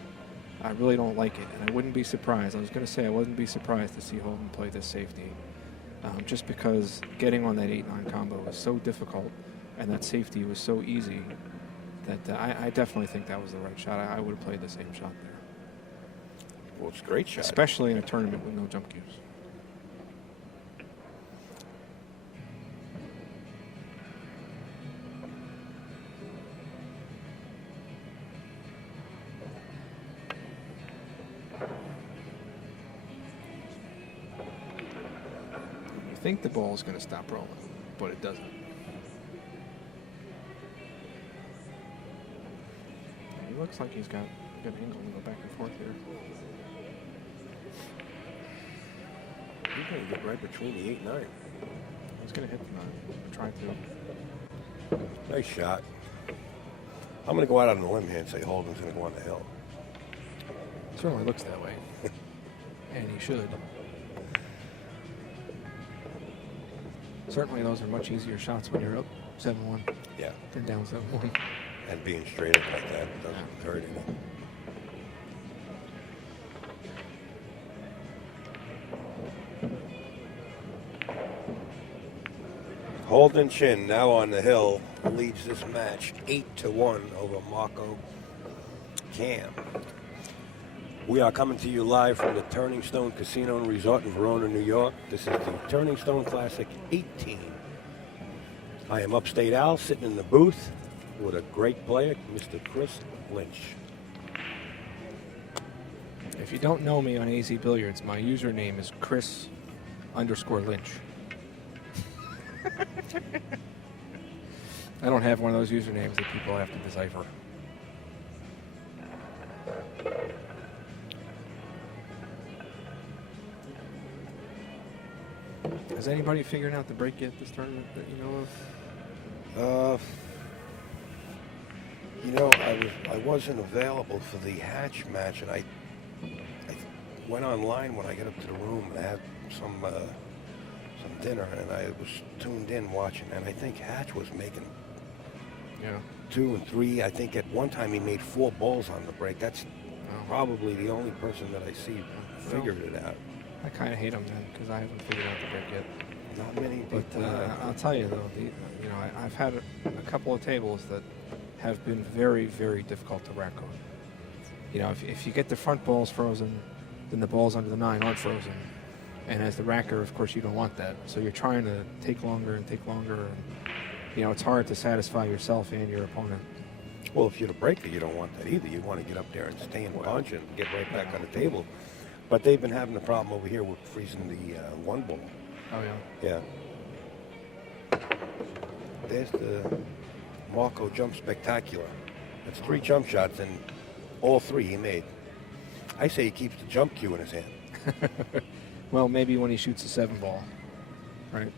I really don't like it, and I wouldn't be surprised. I was going to say I wouldn't be surprised to see Holden play this safety. Just because getting on that 8-9 combo was so difficult and that safety was so easy that I definitely think that was the right shot. I would have played the same shot there. Well, it's a great shot. Especially in a tournament with no jump cues. I think the ball is going to stop rolling, but it doesn't. He looks like he's got a good angle to go back and forth here. You're going to get right between the 8-9. He's going to hit the 9. Try to. Nice shot. I'm going to go out on the limb here and say Holden's going to go on the hill. Certainly looks that way. And he should. Certainly those are much easier shots when you're up 7-1. Yeah. Than down 7-1. And being straight up like that doesn't hurt any. Holden Chin now on the hill leads this match 8-1 over Marco Cam. We are coming to you live from the Turning Stone Casino and Resort in Verona, New York. This is the Turning Stone Classic 18. I am Upstate Al sitting in the booth with a great player, Mr. Chris Lynch. If you don't know me on AZ Billiards, my username is Chris_Lynch. I don't have one of those usernames that people have to decipher. Has anybody figured out the break yet this tournament that you know of? I wasn't available for the Hatch match, and I went online when I got up to the room and I had some dinner, and I was tuned in watching, and I think Hatch was making 2 and 3. I think at one time he made 4 balls on the break. That's probably the only person that I see figured it out. I kind of hate him then because I haven't figured out the break yet. Not many people. But I'll tell you though, I've had a couple of tables that have been very, very difficult to rack on. If you get the front balls frozen, then the balls under the 9 aren't frozen. And as the racker, of course, you don't want that. So you're trying to take longer and take longer. And, it's hard to satisfy yourself and your opponent. Well, if you're the breaker, you don't want that either. You want to get up there and stay in punch and get right back on the table. But they've been having a problem over here with freezing the 1 ball. Oh, yeah? Yeah. There's the Marco jump spectacular. That's 3 jump shots, and all 3 he made. I say he keeps the jump cue in his hand. Well, maybe when he shoots a 7 ball, right?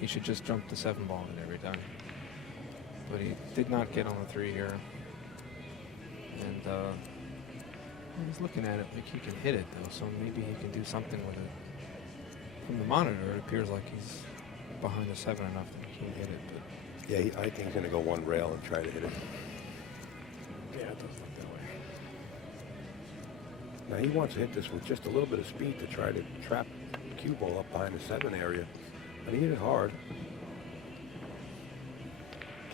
He should just jump the 7 ball in every time. But he did not get on the 3 here. And he's looking at it like he can hit it, though, so maybe he can do something with it. From the monitor, it appears like he's behind the 7 enough that he can hit it. But Yeah, I think he's going to go 1 rail and try to hit it. yeah, it does look that way. Now, he wants to hit this with just a little bit of speed to try to trap the cue ball up behind the 7 area. And he hit it hard.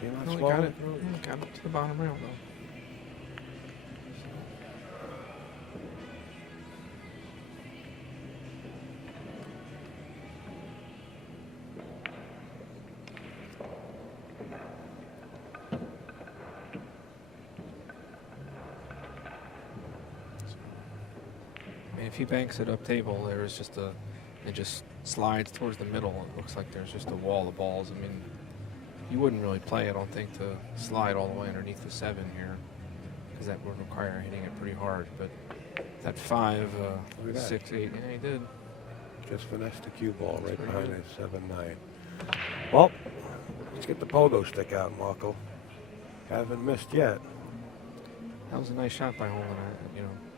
Came out No, he slow. got it. Yeah, got it to the bottom rail, though. he banks it up table, there is just it just slides towards the middle. It looks like there's just a wall of balls. I mean, you wouldn't really play, I don't think, to slide all the way underneath the 7 here, because that would require hitting it pretty hard. But that 5, Look at that. 6, 8, yeah, he did. Just finessed the cue ball right pretty behind good. it, 7-9. Well, let's get the pogo stick out, Marco. Haven't missed yet. That was a nice shot by Holden.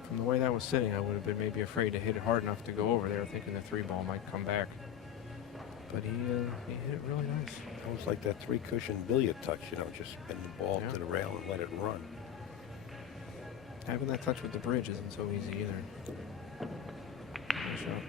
From the way that was sitting, I would have been maybe afraid to hit it hard enough to go over there, thinking the 3 ball might come back. But he hit it really nice. Almost like that 3-cushion billiard touch, just spin the ball Yeah. to the rail and let it run. Having that touch with the bridge isn't so easy either. Nice shot.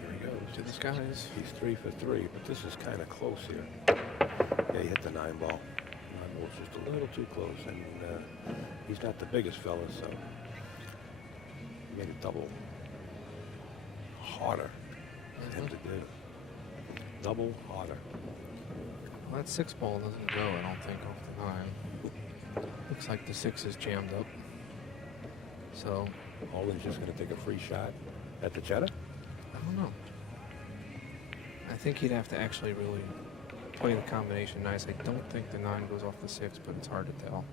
Here he goes. To the skies. He's 3 for 3, but this is kind of close here. Yeah, he hit the 9 ball. 9 ball's just a little too close, and he's not the biggest fella, so he made it double harder for him to do. Double harder. Well, that 6 ball doesn't go, I don't think, off the 9. Looks like the 6 is jammed up. So, Holden's just going to take a free shot at the cheddar. I don't know. I think he'd have to actually really play the combination nice. I don't think the 9 goes off the 6, but it's hard to tell.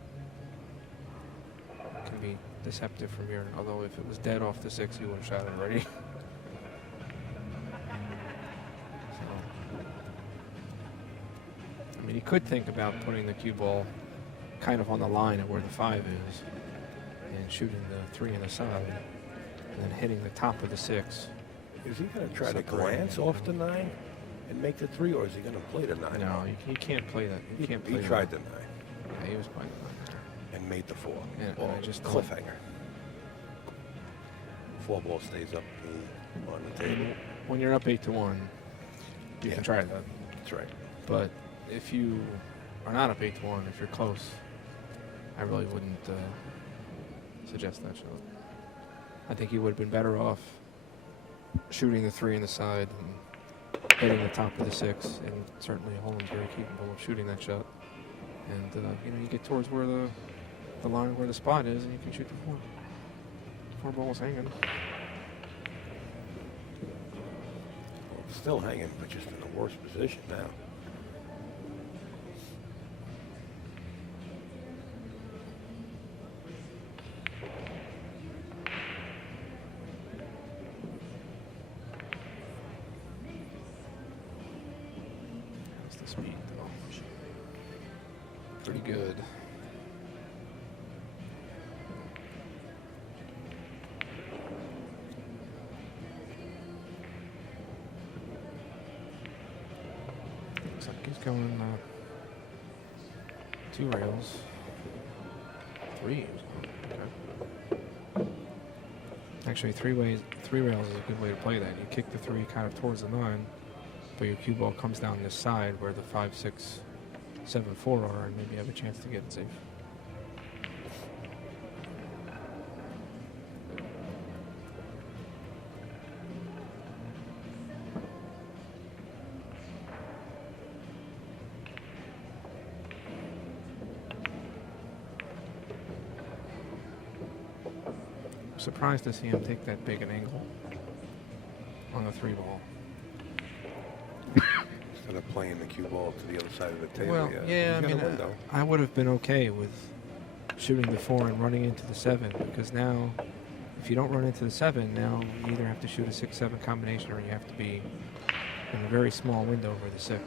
It can be deceptive from here, although if it was dead off the 6, he would have shot it already. I mean, he could think about putting the cue ball kind of on the line of where the 5 is and shooting the 3 on the side and then hitting the top of the 6. Is he going to try to Separating glance it. off the 9 and make the 3, or is he going to play the 9? No, you can't play that. You can't play He that. tried the 9 Yeah, he was playing the 9. and made the 4. Yeah, and Ball, I just don't- cliffhanger. 4 ball stays up on the table. When you're up 8-1, you Yeah. can try that. That's right. But if you are not up 8-1, if you're close, I really wouldn't suggest that shot. I think he would have been better off shooting the 3 in the side and hitting the top of the 6. And certainly Holden's very capable of shooting that shot. And you get towards where the line where the spot is, and you can shoot the 4. 4 balls hanging. Well, it's still hanging, but just in a worse position now. That's the speed, though. Pretty good. Looks like he's going 2 rails. 3. Okay. Actually, 3 rails is a good way to play that. You kick the 3 kind of towards the 9, but your cue ball comes down this side where the 5, 6, 7, 4 are, and maybe have a chance to get it safe. I'm surprised to see him take that big an angle on the 3 ball. Instead of playing the cue ball to the other side of the table. Well, yeah, I he's got mean, a window. I would have been okay with shooting the 4 and running into the 7, because now, if you don't run into the 7, now you either have to shoot a 6-7 combination or you have to be in a very small window for the 6.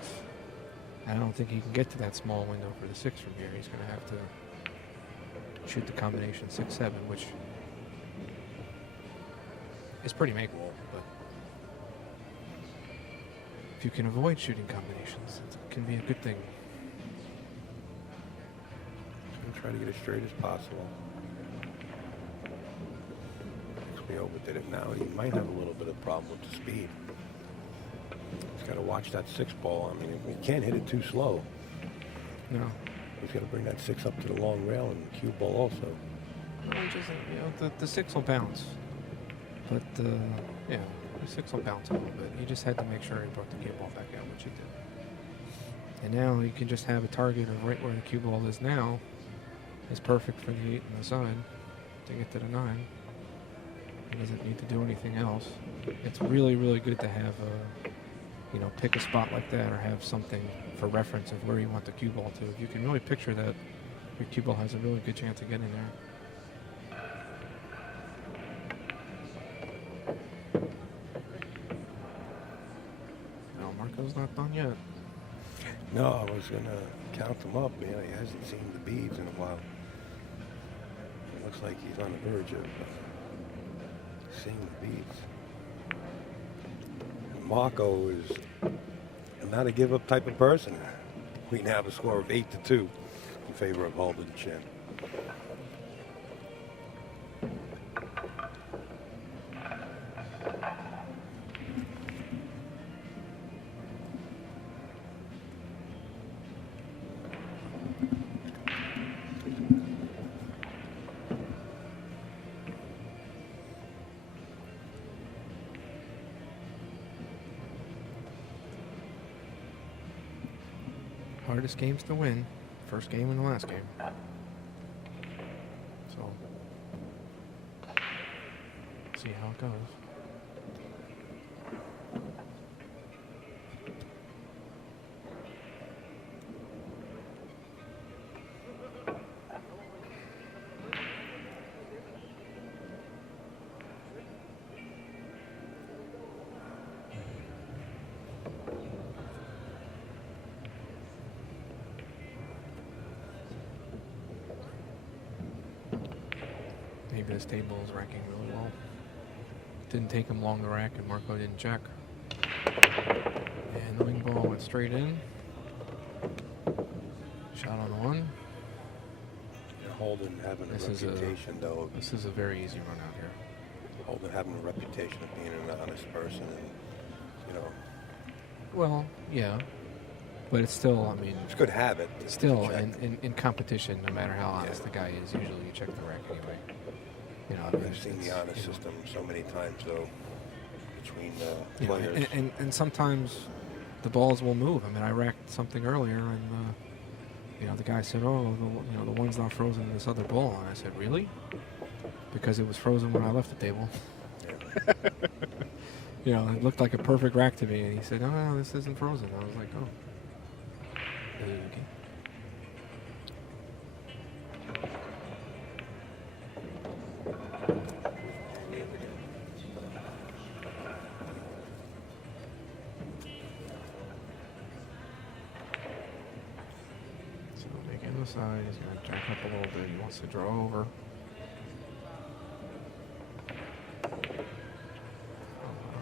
And I don't think he can get to that small window for the 6 from here. He's going to have to shoot the combination 6-7, which is pretty makeable, but if you can avoid shooting combinations, it can be a good thing. I'm trying to get as straight as possible. We overdid it now. He might have a little bit of problem with the speed. He's got to watch that 6 ball. I mean, he can't hit it too slow. No. He's got to bring that 6 up to the long rail and the cue ball also. No, he just, the 6 will bounce. But, yeah, the 6 will bounce a little bit. He just had to make sure he brought the cue ball back out, which he did. And now he can just have a target of right where the cue ball is now. Is perfect for the 8 on the side to get to the 9. He doesn't need to do anything else. It's really, really good to have pick a spot like that or have something for reference of where you want the cue ball to. If you can really picture that, your cue ball has a really good chance of getting there. No, Marco's not done yet. No, I was going to count them up. He hasn't seen the beads in a while. It looks like he's on the verge of seeing the beads. Marco is not a give-up type of person. We now have a score of 8-2 in favor of Holden Chin. Hardest games to win. First game and the last game. So, see how it goes. Maybe this table is racking really well. Didn't take him long to rack, and Marco didn't check. And the wing ball went straight in. Shot on the 1. Holden having a reputation, though. This is a very easy run out here. Holden having a reputation of being an honest person, and Well, yeah, but it's still. I mean, it's good habit. Still, in competition, no matter how honest the guy is, usually you check the rack anyway. I've seen the honest system so many times, though, between players. And sometimes the balls will move. I mean, I racked something earlier, and the guy said, "Oh, the one's not frozen in this other ball." And I said, "Really?" Because it was frozen when I left the table. It looked like a perfect rack to me, and he said, "No, this isn't frozen." I was like, "Oh, okay." Side. He's going to jack up a little bit. He wants to draw over.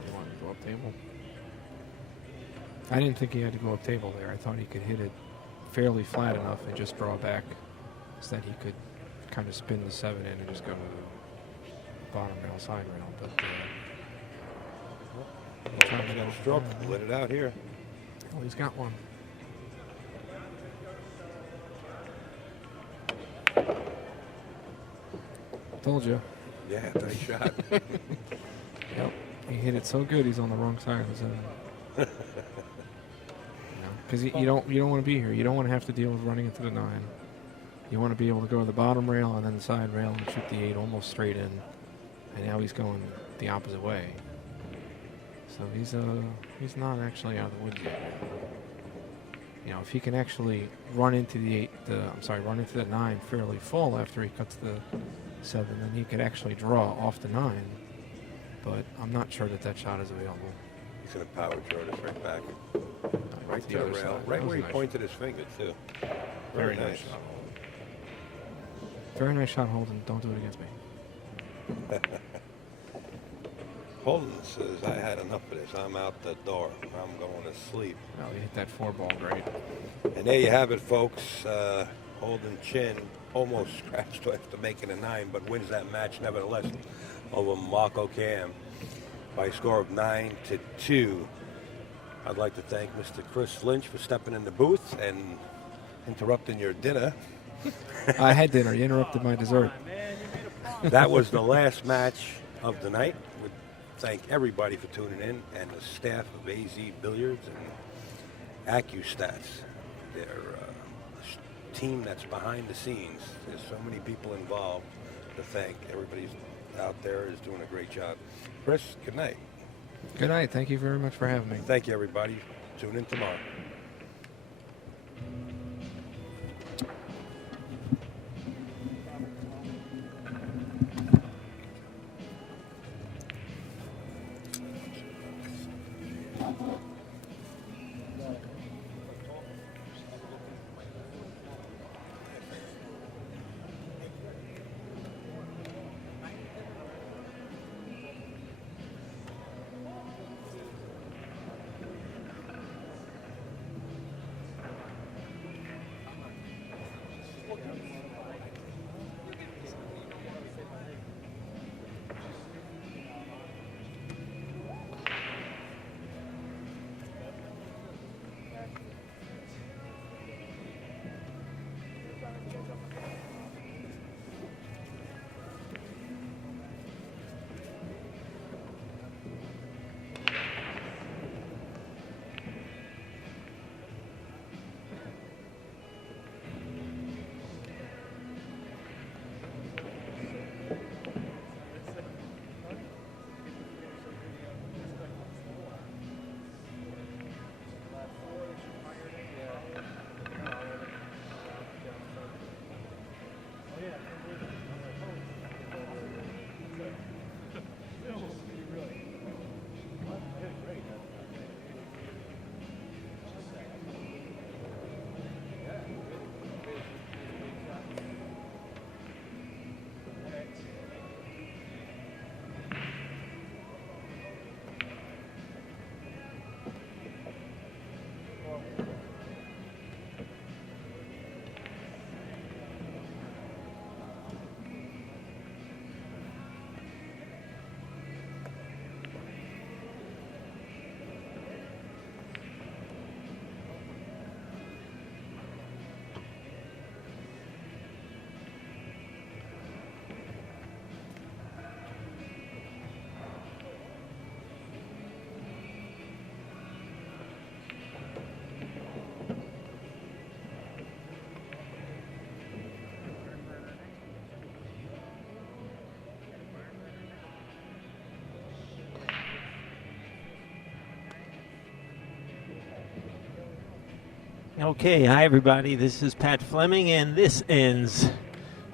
He wanted to go up table. I didn't think he had to go up table there. I thought he could hit it fairly flat enough and just draw back so that he could kind of spin the 7 in and just go to the bottom rail, side rail. But he's got a stroke. Let it out here. Well, he's got one. Told you. Yeah, nice shot. Yep. He hit it so good he's on the wrong side of the zone. Because you don't want to be here. You don't want to have to deal with running into the 9. You want to be able to go to the bottom rail and then the side rail and shoot the 8 almost straight in. And now he's going the opposite way. So he's not actually out of the woods yet. If he can actually run into run into the 9 fairly full after he cuts the 7, then he could actually draw off the 9. But I'm not sure that shot is available. He's going to power draw this right back. Right to the the other rail. side. Right where he Nice pointed his finger, too. Very nice shot. Very nice shot, Holden. Don't do it against me. Holden says, I had enough of this. I'm out the door. I'm going to sleep. Well, he hit that 4 ball great. And there you have it, folks. Holden Chin almost scratched after making a 9, but wins that match nevertheless over Marco Cam by a score of 9-2. I'd like to thank Mr. Chris Lynch for stepping in the booth and interrupting your dinner. I had dinner. You interrupted my dessert. That was the last match of the night. We thank everybody for tuning in and the staff of AZ Billiards and AccuStats. They're a team that's behind the scenes. There's so many people involved to thank. Everybody out there is doing a great job. Chris, good night. Good night. Thank you very much for having me. Thank you, everybody. Tune in tomorrow. Okay, hi everybody. This is Pat Fleming, and this ends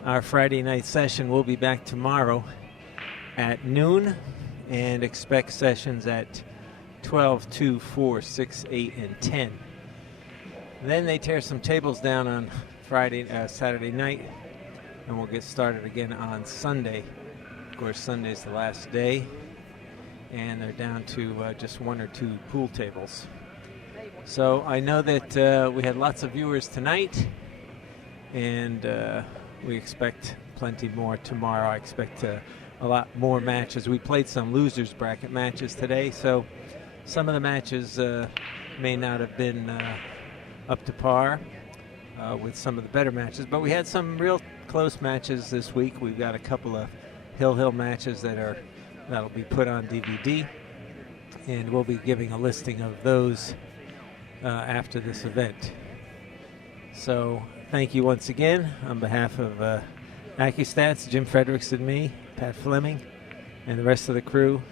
our Friday night session. We'll be back tomorrow at noon, and expect sessions at 12, 2, 4, 6, 8, and 10. Then they tear some tables down on Saturday night, and we'll get started again on Sunday. Of course, Sunday's the last day, and they're down to just 1 or 2 pool tables. So I know that we had lots of viewers tonight, and we expect plenty more tomorrow. I expect a lot more matches. We played some losers bracket matches today, so some of the matches may not have been up to par with some of the better matches, but we had some real close matches this week. We've got a couple of Hill matches that'll be put on DVD, and we'll be giving a listing of those after this event. So thank you once again on behalf of AccuStats, Jim Fredericks and me, Pat Fleming, and the rest of the crew.